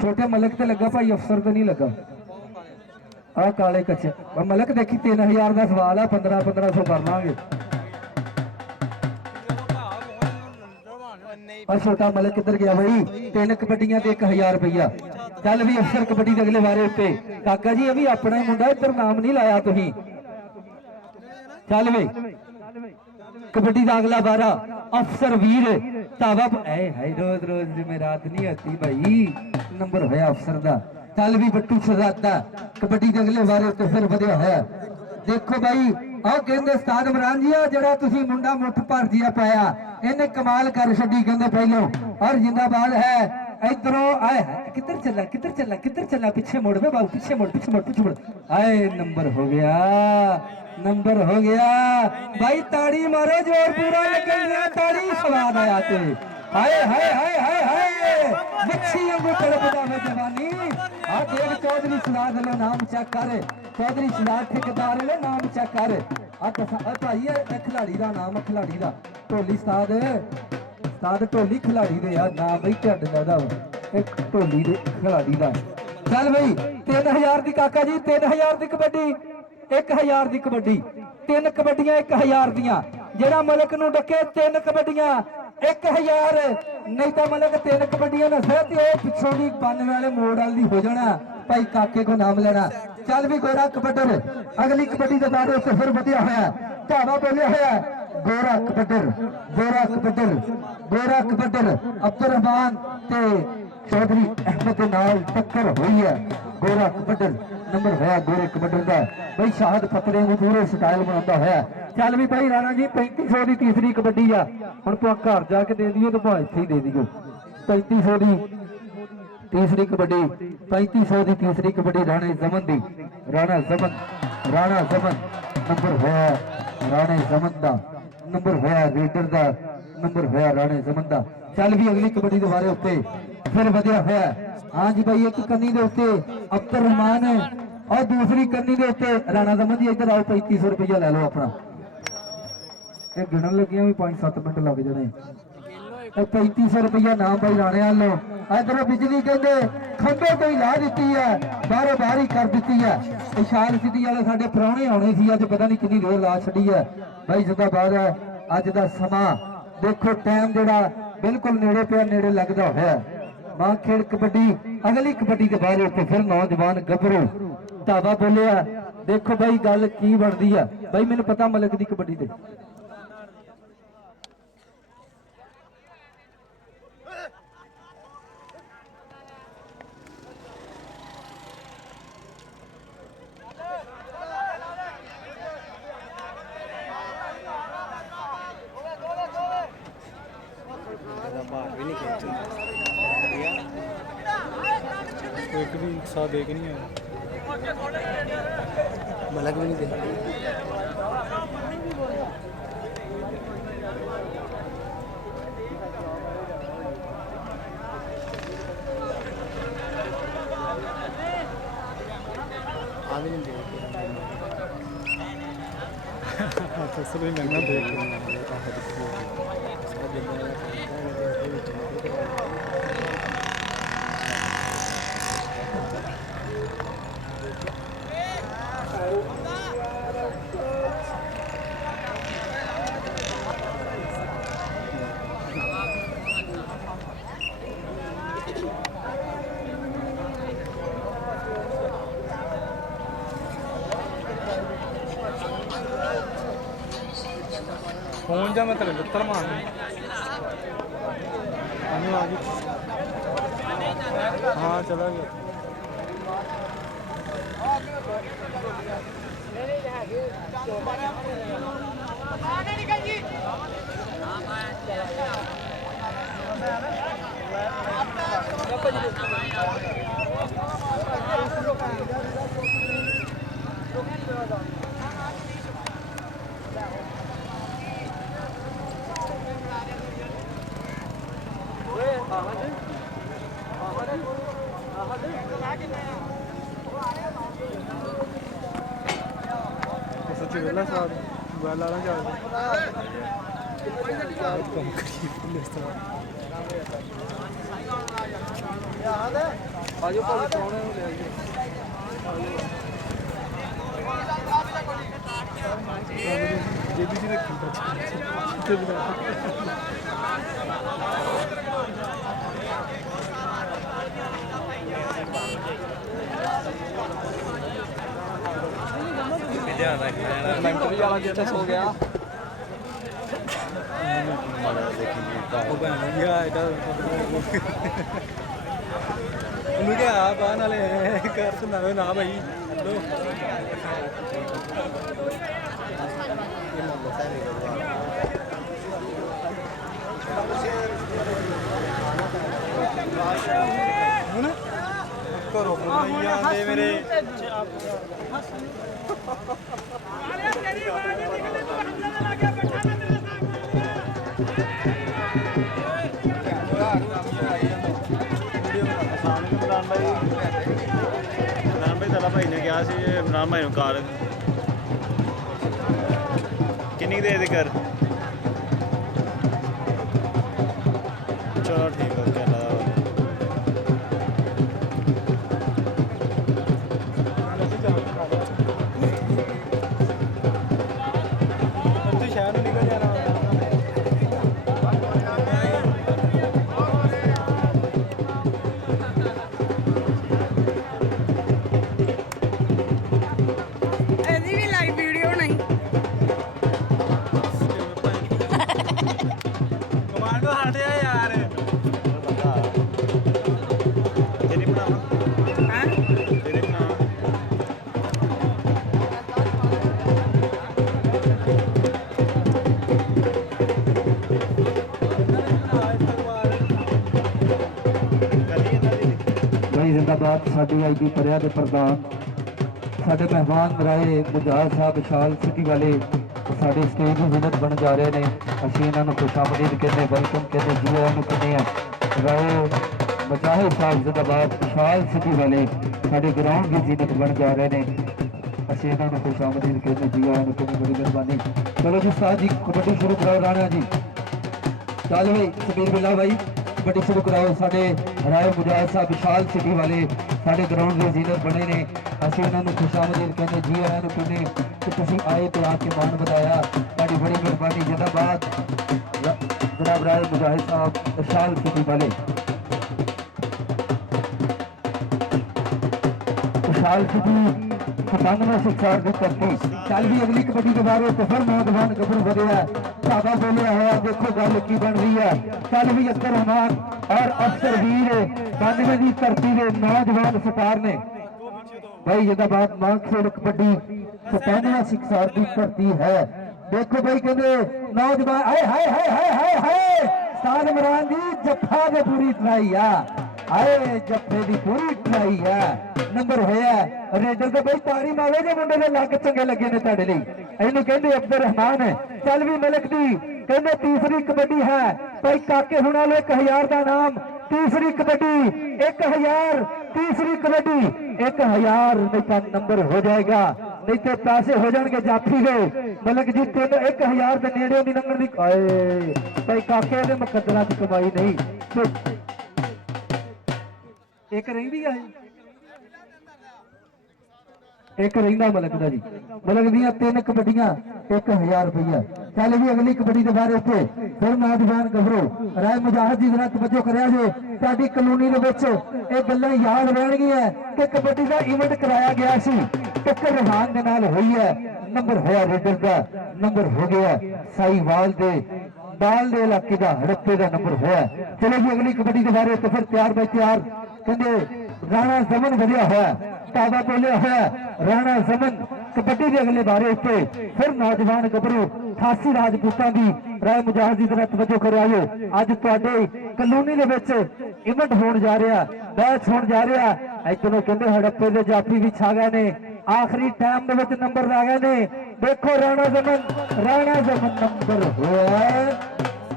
ਛੋਟੇ ਮਲਕ ਤੇ ਲੱਗਾ ਭਾਈ, ਅਫਸਰ ਤੇ ਨਹੀਂ ਲੱਗਾ। ਆ ਕਾਲੇ ਕੱਚੇ ਮਲਕ ਦੇਖੀ 3000 ਦਾ ਸਵਾਲ ਆ, 1500 ਕਰ ਲਾਂਗੇ। ਆ ਛੋਟਾ ਮਲਕ ਕਿੱਧਰ ਗਿਆ ਭਾਈ? 3 ਕਬੱਡੀਆਂ ਤੇ 1000 ਰੁਪਇਆ। ਚੱਲ ਵੀ ਅਫਸਰ ਕਬੱਡੀ ਦੇ ਅਗਲੇ ਵਾਰੇ ਉੱਤੇ ਕਾਕਾ ਜੀ, ਇਹ ਵੀ ਆਪਣਾ ਹੀ ਮੁੰਡਾ, ਇੱਧਰ ਨਾਮ ਨਹੀਂ ਲਾਇਆ ਤੁਸੀਂ। ਚੱਲ ਵੇ कबड्डी का अगला बारा अफसर वीर तावा है रोज रोज में रात नहीं आती भाई, नंबर होया अफसर दा। चल भी बट्टू शहजादा कबड्डी के अगले बारे तो फिर वधिया है। देखो भाई आ कहते उस्ताद इमरान जी जरा तुसी मुंडा मुठ भर दिया पाया, इन्हें कमाल कर छड़ी कहते पहलों, और जिंदाबाद है। इधरों आए किधर चला किधर चला किधर चला, पीछे मुड़ बाबू, पीछे मुड़ पीछे मुड़ पीछे मुड़। आए नंबर हो गया, नंबर हो गया भाई, ताड़ी मारो जोर पूरा निकल गया, ताड़ी स्वाद आया ते। हाय हाय हाय हाय हाय मच्छी वांगू तड़पदा वे जवानी। आ देख चौधरी सलाद लो नाम चेक कर, चौधरी सलाद ठेकेदार लो नाम चेक कर। आ भाई ए खिलाड़ी दा नाम, खिलाड़ी दा ढोली उस्ताद, उस्ताद ढोली खिलाड़ी दे यार नाम भाई ढड दा एक ढोली दे खिलाड़ी दा। चल भाई 3000 दी काका जी, 3000 दी कबड्डी, 1000 दी कबड्डी, 3 कबड्डियां 1000 दियां। जेड़ा मलक नूं डके 3 कबड्डियां 1000, नहीं तो मलक 3 कबड्डियां ना सह ते पिछों दी 92 वाले मोड़ वाली हो जाना भाई, काके को नाम लेना। चल भी गोरा कबड्डर अगली कबड्डी के बारे से फिर वधिया होया, ढाबा बोलिया होया गोरा कबड्डर, गोरा कबड्डर, गोरा कबड्डर अब्दुल रहमान ते चौधरी अहमद के नाल टक्कर हुई है। गोरा कबड्डर नंबर होया गोरे कबड्डर का भाई, शाहद पतरे को पूरे स्टाइल बनाता है। चल भी भाई राणा जी 3500 की तीसरी कबड्डी आ, हुण तुहां घर जाके दे दियो तो भाई इत्थे ही दे दियो। 3500 की तीसरी कबड्डी, 3500 की तीसरी कबड्डी राणे जमन दी, राणा जमन, राणा जमन नंबर होया राणे जमन दा, नंबर होया रीडर दा, नंबर होया राणे जमन दा। चल भी अगली कबड्डी के बारे उत्ते फिर वधिया होया। हाँ जी भाई एक कन्नी दे उत्ते अब्दुल रहमान और दूसरी कन्नी दे उत्ते राणा जमन जी। इधर आओ 3500 रुपया ले लो अपना, ये गिणन लगिया भी 5-7 मिनट लग जाने। 3500 रुपया नाम भाई राणे वालों। इधर बिजली कहते खंभे तो ही ला दी है, बाहरों बाहर ही कर दी है। विशाल सिटी वाले साडे प्राहुणे आने सी, अज पता नहीं कितनी देर ला छड़ी है भाई। जिंदाबाद है अज दा समा, देखो टाइम जेड़ा बिल्कुल नेड़े पे नेड़े लगता है। मां खेड़ कबड्डी अगली कबड्डी के बारे तो फिर नौजवान गभरू ढाबा बोलिया। देखो भाई गल की बनती है भाई, मैंने पता मलक दी कबड्डी ते एक भी साथ देख नहीं है, मलक भी नहीं दे। असली महंगा देख फोन जा, मैं तेरे लुत्तर मार आ गई। हाँ चला गया। ਸੱਚੀ ਵੇਲਾ ਸਾਹ ਮੋਬਾਈਲ ਵਾਲਾ ਚੱਲਦਾ ਆਜੋ ਭਾਜੀ ਪ੍ਰਾਹੁਣੇ ਨੂੰ ਲੈ ਆਈਏ ਜੇਬੀ ਸੀ ਰੱਖੀ ਮੈਂਟਰੀ ਵਾਲਾ ਜਿੱਥੇ ਸੋ ਗਿਆ ਉਹ ਬਣ ਗਿਆ ਇਹਦਾ ਉਹਨੂੰ ਕਿਹਾ ਬਾਹਰ ਨਾਲੇ ਕਰ ਸੁਣਾਵੇ ਨਾ ਭਾਈ ਲੋ ਹੁਣ ਘਰੋਂ ਫੋਨ ਆਈ ਜਾਂਦੇ ਮੇਰੇ ਇਮਰਾਨ ਭਾਈ ਸਾਡਾ ਭਾਈ ਨੇ ਕਿਹਾ ਸੀ ਇਮਰਾਨ ਭਾਈ ਨੂੰ ਕਾਰ ਕਿੰਨੀ ਦੇਰ ਦੇ ਕਰ ਚਲੋ ਠੀਕ ਹੋ ਗਿਆ ਤੂੰ ਸ਼ਹਿਰ ਨੂੰ ਨਿਕਲ ਜਾਣਾ ਇਹਦੀ ਵੀ ਲਾਈਵ ਵੀਡੀਓ ਨਹੀਂ ਕਮਾਂਡੋ ਹਟਿਆ ਯਾਰ ਤੇਰੀ ਬਣਾਵਾ ਹਾਂ ਤੇਰੀ ਬਣਾਵਾ ਭਾਈ ਜ਼ਿੰਦਾਬਾਦ ਸਾਡੀ ਆਈਡੀ ਪਰਿਆ ਦੇ ਪ੍ਰਧਾਨ ਸਾਡੇ ਮਹਿਮਾਨ ਰਾਏ ਮੁਜਾਹਦ ਸਾਹਿਬ ਵਿਸ਼ਾਲ ਸਿਟੀ ਵਾਲੇ ਸਾਡੇ ਸਟੇਜ ਨੂੰ ਵਿਨਤ ਬਣ ਜਾ ਰਹੇ ਨੇ ਅਸੀਂ ਇਹਨਾਂ ਨੂੰ ਖੁਸ਼ਾਮਦੀਦ ਕਹਿੰਦੇ ਵੈਲਕਮ ਕਹਿੰਦੇ ਜੀ ਆਇਆਂ ਨੂੰ ਕਹਿੰਦੇ ਆ ਰਾਏ ਮੁਜਾਹਦ ਸਾਹਿਬ ਜ਼ਿੰਦਾਬਾਦ ਵਿਸ਼ਾਲ ਸਿਟੀ ਵਾਲੇ ਸਾਡੇ ਗਰਾਊਂਡ ਦੀ ਜ਼ੀਨਤ ਬਣ ਜਾ ਰਹੇ ਨੇ ਅਸੀਂ ਇਹਨਾਂ ਨੂੰ ਖੁਸ਼ਾਮਦੀਦ ਕਹਿੰਦੇ ਜੀ ਆਇਆਂ ਨੂੰ ਕਹਿੰਦੇ ਬੜੀ ਮਿਹਰਬਾਨੀ ਚਲੋ ਜੀ ਸਾਹ ਜੀ ਕਬੱਡੀ ਸ਼ੁਰੂ ਕਰਾਓ ਰਾਣਾ ਜੀ ਚੱਲ ਭਾਈ ਸੁਬੀਰ ਬਿੱਲਾ ਭਾਈ ਕਬੱਡੀ ਸ਼ੁਰੂ ਕਰਾਓ ਸਾਡੇ ਰਾਏ ਮੁਜਾਹਦ ਸਾਹਿਬ ਵਿਸ਼ਾਲ ਸਿਟੀ ਵਾਲੇ ਸਾਡੇ ਗਰਾਊਂਡ ਦੇ ਜ਼ੀਨਤ ਬਣੇ ਨੇ ਅਸੀਂ ਉਹਨਾਂ ਨੂੰ ਖੁਸ਼ਾਮਦੀਦ ਕਹਿੰਦੇ ਜੀ ਆਇਆਂ ਨੂੰ ਕਹਿੰਦੇ ਕਿ ਤੁਸੀਂ ਆਏ ਤੇ ਆ ਕੇ ਮਾਣ ਵਧਾਇਆ ਤੁਹਾਡੀ ਬੜੀ ਮਿਹਰਬਾਨੀ ਜ਼ਿੰਦਾਬਾਦ ਜਨਾਬ ਰਾਏ ਮੁਜਾਹਦ ਸਾਹਿਬ ਵਿਸ਼ਾਲ ਸਿਟੀ ਵਾਲੇ ਵਿਸ਼ਾਲ ਸਿਟੀ ਪਤੰਗਨਾ ਸਿਖਾਰ ਦੀ ਧਰਤੀ ਚੱਲ ਵੀ ਅਗਲੀ ਕਬੱਡੀ ਦੇ ਬਾਰੇ ਤੇ ਫਿਰ ਨੌਜਵਾਨ ਗੱਭਰੂ ਵਧਿਆ ਢਾਬਾ ਬੋਲਿਆ ਹੋਇਆ ਦੇਖੋ ਗੱਲ ਕੀ ਬਣ ਰਹੀ ਹੈ ਚੱਲ ਵੀ ਅਕਰ ਰਹਿਮਾਨ ਔਰ ਅਫਸਰ ਵੀਰ 92 ਦੀ ਧਰਤੀ ਦੇ ਨੌਜਵਾਨ ਸਟਾਰ ਨੇ ਭਾਈ ਜਿੰਦਾਬਾਦ ਮਾਂ ਖੇਡ ਕਬੱਡੀ 97 ਸਿਖਾਰ ਦੀ ਧਰਤੀ ਹੈ ਦੇਖੋ ਭਾਈ ਕਹਿੰਦੇ ਨੌਜਵਾਨ ਹਾਏ ਹਾਏ ਹਾਏ ਹਾਏ ਹਾਏ ਹਾਏ ਸਾਦ ਇਮਰਾਨ ਜੀ ਜੱਫਾ ਦੇ ਪੂਰੀ ਟਰਾਈ ਆ ਆਏ ਜੱਫੇ ਦੀ ਪੂਰੀ ਟਰਾਈ ਆ ਨੰਬਰ ਹੋਇਆ ਰੇਡਰ ਦੇ ਬਈ ਤਾਰੀ ਮਾਵੇ ਦੇ ਮੁੰਡੇ ਦੇ ਲੱਗ ਚੰਗੇ ਲੱਗੇ ਨੇ ਤੁਹਾਡੇ ਲਈ ਇਹਨੂੰ ਕਹਿੰਦੇ ਅਬਦੁਰ ਰਹਿਮਾਨ ਚੱਲ ਵੀ ਮਲਕ ਦੀ ਕਹਿੰਦੇ ਤੀਸਰੀ ਕਬੱਡੀ ਹੈ ਭਾਈ ਕਾਕੇ ਹੁਣਾਂ ਨੂੰ 1000 ਦਾ ਨਾਮ ਤੀਸਰੀ ਕਬੱਡੀ 1000 ਤੀਸਰੀ ਕਬੱਡੀ 1000 ਨਹੀਂ ਤਾਂ ਨੰਬਰ ਹੋ ਜਾਏਗਾ ਨਹੀਂ ਤੇ ਪੈਸੇ ਹੋ ਜਾਣਗੇ ਜਾਫੀ ਦੇ ਮਲਕ ਜੀ ਤੈਨੂੰ 1000 ਦੇ ਨੇੜੇ ਦੀ ਨੰਬਰ ਦੀ ਆਏ ਭਾਈ ਕਾਕੇ ਦੇ ਮੁਕੱਦਰਾਂ ਦੀ ਕਮਾਈ ਨਹੀਂ ਇੱਕ ਰਹਿੰਦੀ ਆ ਇੱਕ ਰਹਿੰਦਾ ਮਲਕ ਦਾ ਜੀ ਮਲਕ ਦੀਆਂ 3 ਕਬੱਡੀਆਂ 1000 ਰੁਪਈਆ ਚੱਲ ਵੀ ਅਗਲੀ ਕਬੱਡੀ ਦੇ ਬਾਰੇ ਉੱਤੇ ਫਿਰ ਨੌਜਵਾਨ ਗੱਭਰੂ ਰਾਏ ਮੁਜਾਹਦ ਜੀ ਜਰਾ ਤਵੱਜੋ ਕਰਿਆ ਜੇ ਸਾਡੀ ਕਲੋਨੀ ਦੇ ਵਿੱਚ ਇਹ ਗੱਲਾਂ ਯਾਦ ਰਹਿਣਗੀਆਂ ਕਿ ਕਬੱਡੀ ਦਾ ਇਵੈਂਟ ਕਰਾਇਆ ਗਿਆ ਸੀ ਟੱਕਰ ਰਹਾਨ ਦੇ ਨਾਲ ਹੋਈ ਹੈ ਨੰਬਰ ਹੋਇਆ ਰੇਡਰ ਦਾ ਨੰਬਰ ਹੋ ਗਿਆ ਸਾਈਵਾਲ ਦੇ ਬਾਲ ਦੇ ਇਲਾਕੇ ਦਾ ਹੜੱਪੇ ਦਾ ਨੰਬਰ ਹੋਇਆ ਚਲੋ ਜੀ ਅਗਲੀ ਕਬੱਡੀ ਦੇ ਬਾਰੇ ਉੱਤੇ ਫਿਰ ਤਿਆਰ ਬਾਈ ਤਿਆਰ ਕਹਿੰਦੇ ਰਾਣਾ ਜ਼ਮਨ ਵਧਿਆ ਹੋਇਆ ਤਾਜ਼ਾ ਬੋਲਿਆ ਹੋਇਆ ਰਾਣਾ ਜ਼ਮਨ ਕਬੱਡੀ ਦੇ ਅਗਲੇ ਬਾਰੇ ਉੱਤੇ ਫਿਰ ਨੌਜਵਾਨ ਗੱਭਰੂ 88 ਰਾਜਪੂਤਾਂ ਦੀ ਰਾਏ ਮੁਜਾਹਦ ਜੀ ਦੇ ਨਾਲ ਤਵੱਜੋ ਕਰਿਆ ਅੱਜ ਤੁਹਾਡੇ ਕਲੋਨੀ ਦੇ ਵਿੱਚ ਇਵੈਂਟ ਹੋਣ ਜਾ ਰਿਹਾ, ਮੈਚ ਹੋਣ ਜਾ ਰਿਹਾ। ਇੱਧਰੋਂ ਕਹਿੰਦੇ ਹੜੱਪੇ ਦੇ ਜਾਫੀ ਵੀ ਛਾ ਗਏ ਨੇ, ਆਖਰੀ ਟਾਈਮ ਦੇ ਵਿੱਚ ਨੰਬਰ ਲਾ ਗਏ ਨੇ। ਦੇਖੋ ਰਾਣਾ ਜ਼ਮਨ ਨੰਬਰ ਹੋਇਆ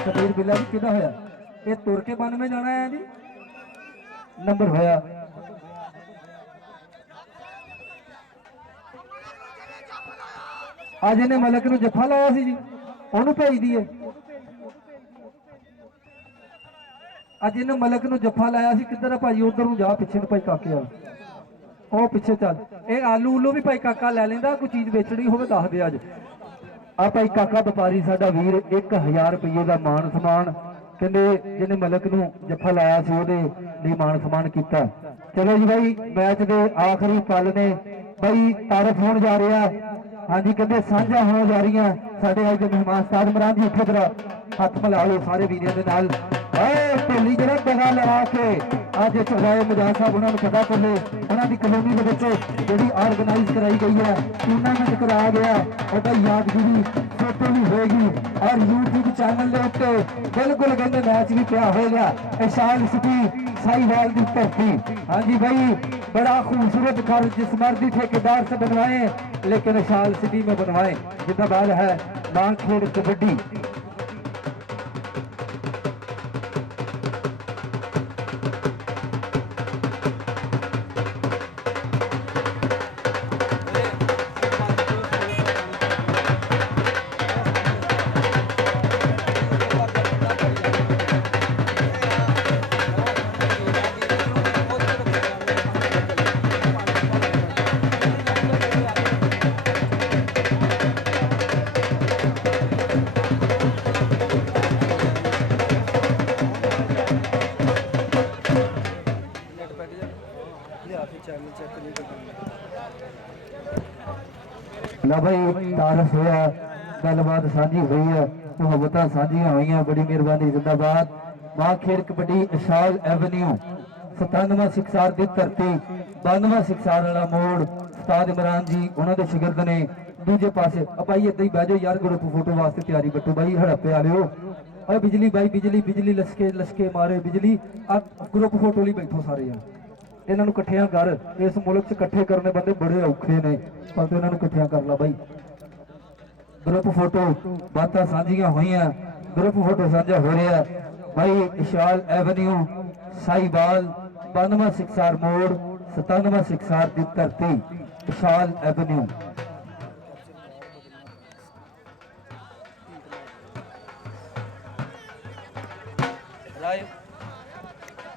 ਕਬੀਰ ਬਿੱਲਾ ਜੀ, ਕਿਹਦਾ ਹੋਇਆ? ਇਹ ਤੁਰ ਕੇ 92 ਜਾਣਾ ਹੈ ਜੀ, ਨੰਬਰ ਹੋਇਆ ਅੱਜ ਇਹਨੇ ਮਲਕ ਨੂੰ ਜੱਫਾ ਲਾਇਆ ਸੀ ਜੀ, ਉਹਨੂੰ ਭੇਜ ਦਈਏ। ਅੱਜ ਇਹਨੇ ਮਲਕ ਨੂੰ ਜੱਫਾ ਲਾਇਆ ਸੀ, ਕਿੱਧਰ ਆ ਭਾਜੀ? ਉਧਰ ਨੂੰ ਜਾ, ਪਿੱਛੇ ਨੂੰ ਭਾਈ ਕਾਕੇ ਵਾਲ, ਉਹ ਪਿੱਛੇ ਚੱਲ। ਇਹ ਆਲੂ ਉਲੂ ਵੀ ਭਾਈ ਕਾਕਾ ਲੈ ਲੈਂਦਾ, ਕੋਈ ਚੀਜ਼ ਵੇਚਣੀ ਹੋਵੇ ਦੱਸ ਦੇ। ਅੱਜ ਆ ਭਾਈ ਕਾਕਾ ਵਪਾਰੀ ਸਾਡਾ ਵੀਰ 1000 ਰੁਪਏ ਦਾ ਮਾਨ ਸਮਾਨ, ਕਹਿੰਦੇ ਜਿਹਨੇ ਮਲਕ ਨੂੰ ਜੱਫਾ ਲਾਇਆ ਸੀ ਉਹਦੇ ਲਈ ਮਾਨ ਸਮਾਨ ਕੀਤਾ। ਚਲੋ ਜੀ ਭਾਈ, ਮੈਚ ਦੇ ਆਖਰੀ ਪਲ ਨੇ ਭਾਈ, ਤਾਰਫ ਹੋਣ ਜਾ ਰਿਹਾ। ਹਾਂਜੀ ਕਹਿੰਦੇ ਸਾਂਝਾ ਹੋਣ ਜਾ ਰਹੀਆਂ ਸਾਡੇ ਅੱਜ ਦੇ ਮਹਿਮਾਨ ਉਸਤਾਦ ਇਮਰਾਨ ਜੀ, ਉੱਠੋ ਜਰਾ ਹੱਥ ਮਿਲਾ ਲਓ ਸਾਰੇ ਵੀਰਾਂ ਦੇ ਨਾਲ। ਢੋਲੀ ਜਿਹੜਾ ਦਗਾ ਲਗਾ ਕੇ ਅੱਜ ਚੌਹਾਏ ਮੁਜਾਹਿਦ ਸਾਹਿਬ ਉਹਨਾਂ ਨੂੰ ਪਤਾ ਚੱਲੇ, ਉਹਨਾਂ ਦੀ ਕਲੋਨੀ ਦੇ ਵਿੱਚ ਜਿਹੜੀ ਆਰਗੇਨਾਈਜ਼ ਕਰਾਈ ਗਈ ਹੈ, ਟੂਰਨਾਮੈਂਟ ਕਰਾਇਆ ਗਿਆ, ਉਹਦਾ ਯਾਦਗਾਰੀ ਫੋਟੋ ਵੀ ਹੋਏਗੀ ਔਰ YouTube ਚੈਨਲ ਦੇ ਉੱਤੇ ਬਿਲਕੁਲ ਕਹਿੰਦੇ ਮੈਚ ਵੀ ਪਿਆ ਹੋਏਗਾ। ਇਸ਼ਾਲ ਸਿਟੀ साहिवाल की धरती। हाँ जी भाई, बड़ा खूबसूरत घर जिस मर्जी ठेकेदार से बनवाए लेकिन इशाल सिटी में बनवाए। जिंदाबाद है नांखेड़ कबड्डी। ला भाई तारफ होया, गलबात साझी हुई है, मुहब्बत साझियां हुई, बड़ी मेहरबानी। जिंदाबाद मां खेड़ कबड्डी इशाल एवेन्यू 97 सिक्सार की धरती 92 सिक्सार वाला मोड़ उस्ताद इमरान जी उन्होंने शिगिरद ने। दूजे पासे भाई इदा ही बह जाओ यार, ग्रुप फोटो वास्ते तैयारी बट्टू भाई, हड़प्पे वाले हो बिजली भाई, बिजली लसके लसके मारे बिजली। ग्रुप फोटो लिए बैठो सारे यार, इन्होंने इकट्ठिया कर। इस मुल्क च इकट्ठे करने बंदे बड़े औखे ने, पर इन्होंने इकट्ठिया कर ला भाई। ग्रुप फोटो बातें साझियां हुई, ग्रुप फोटो साझा हो रहा भाई। इशाल एवेन्यू साहिवाल 92 सिक्सार मोड़ 97 सिक्सार की धरती इशाल एवेन्यू।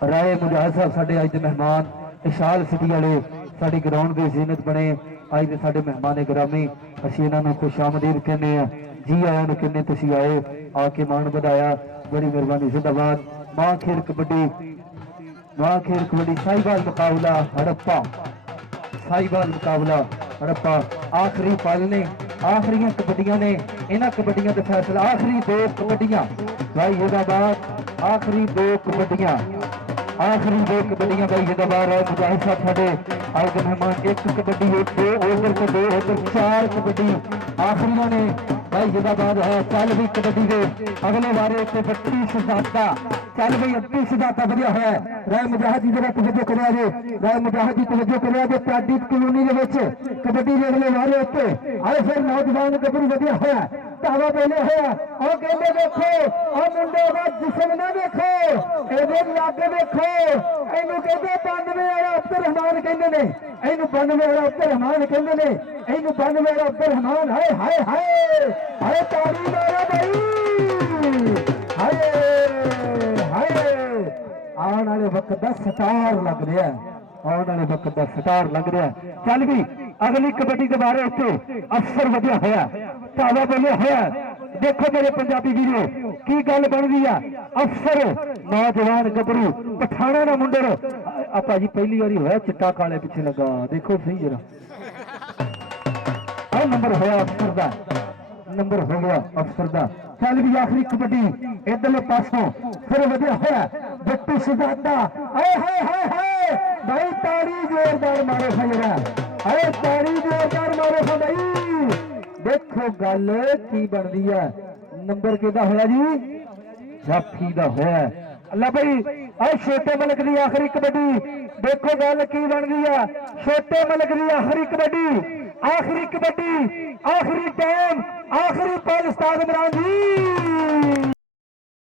राय मुजाहिद साहब साडे अज दे मेहमान, इशाल सिटी वाले साडी ग्राउंड की जीनत बने, अज दे साडे मेहमान गिरामी। असीं इन्हां नूं खुश आमदीद कहने आ, जी आया नूं कहने तुसीं आए, आके मान वधाया, बड़ी मेहरबानी। जिंदाबाद मां खेड़ कबड्डी, मां खेड़ कबड्डी साहिवाल मुकाबला हड़प्पा, साहिवाल मुकाबला हड़प्पा। आखिरी पल ने, आखिरी कबड्डियां ने, इन्हां कबड्डियां दे फैसला आखिरी 2 कबड्डियां भाई। जिंदाबाद आखिरी 2 कबड्डियां, आखिरी 2 कबड्डियां भाई। जिंदाबाद है मुजाहिद साहब साडे आज के मेहमान। 1 कबड्डी 2 ओवर को 2 ओवर 4 कबड्डी आखिरियों ने भाई। जिंदाबाद है चल भी कबड्डी के अगले बारे 32 ज्यादा चल भाई 38 ज्यादा बढ़िया है। राय मुजाहिद जी जरा तवज्जो करिया जे, राय मुजाहिद जी तवज्जो करिया जे। प्यादी कॉलोनी दे विच कबड्डी दे अगले बारे उत्ते आए फिर नौजवान गबरू बढ़िया होया, धावा पहले होया। और कहते देखो और मुंडे का जिस्म ना देखो, एदे लागे देखो, इनू कहते 92 वाला अब्दुल रहमान कहते ने, इनू 92 वाला अब्दुल रहमान कहते ने, इनू 92 वाला अब्दुल रहमान। हाय हाय हाय हाय तारी मारा भाई, हाय हाय। आने वाले वक्त का सटार लग रहा है, आने वाले वक्त का सटार लग रहा है। चल भी अगली कबड्डी के बारे उत्ते अफसर वधिया होया, धावा बोलिया होया। देखो मेरे पंजाबी वीरो की गल बन गई है। अफसर नौजवान गबरू पठाणा का मुंडर आपा जी पहली बारी होया, चिट्टा काले पिछे लगा, देखो सही जरा नंबर होया अफसर का, नंबर हो गया अफसर का। चल भी आखिरी कबड्डी इधरले पासों फिर वधिया होया बिट्टू शहजादा। हाय हाय हाय हाय भाई, ताड़ी जोरदार मारो जरा, अरे ताड़ी जोरदार मारो भाई। देखो गल की बन रही है, नंबर किहदा होया जी? जाफी दा होया। अल्लाह भाई और छोटे मलिक की आखिरी कबड्डी देखो गल की बनती है छोटे मलिक की आखिरी कबड्डी आखिरी टाइम आखिरी पल उस्ताद इमरान जी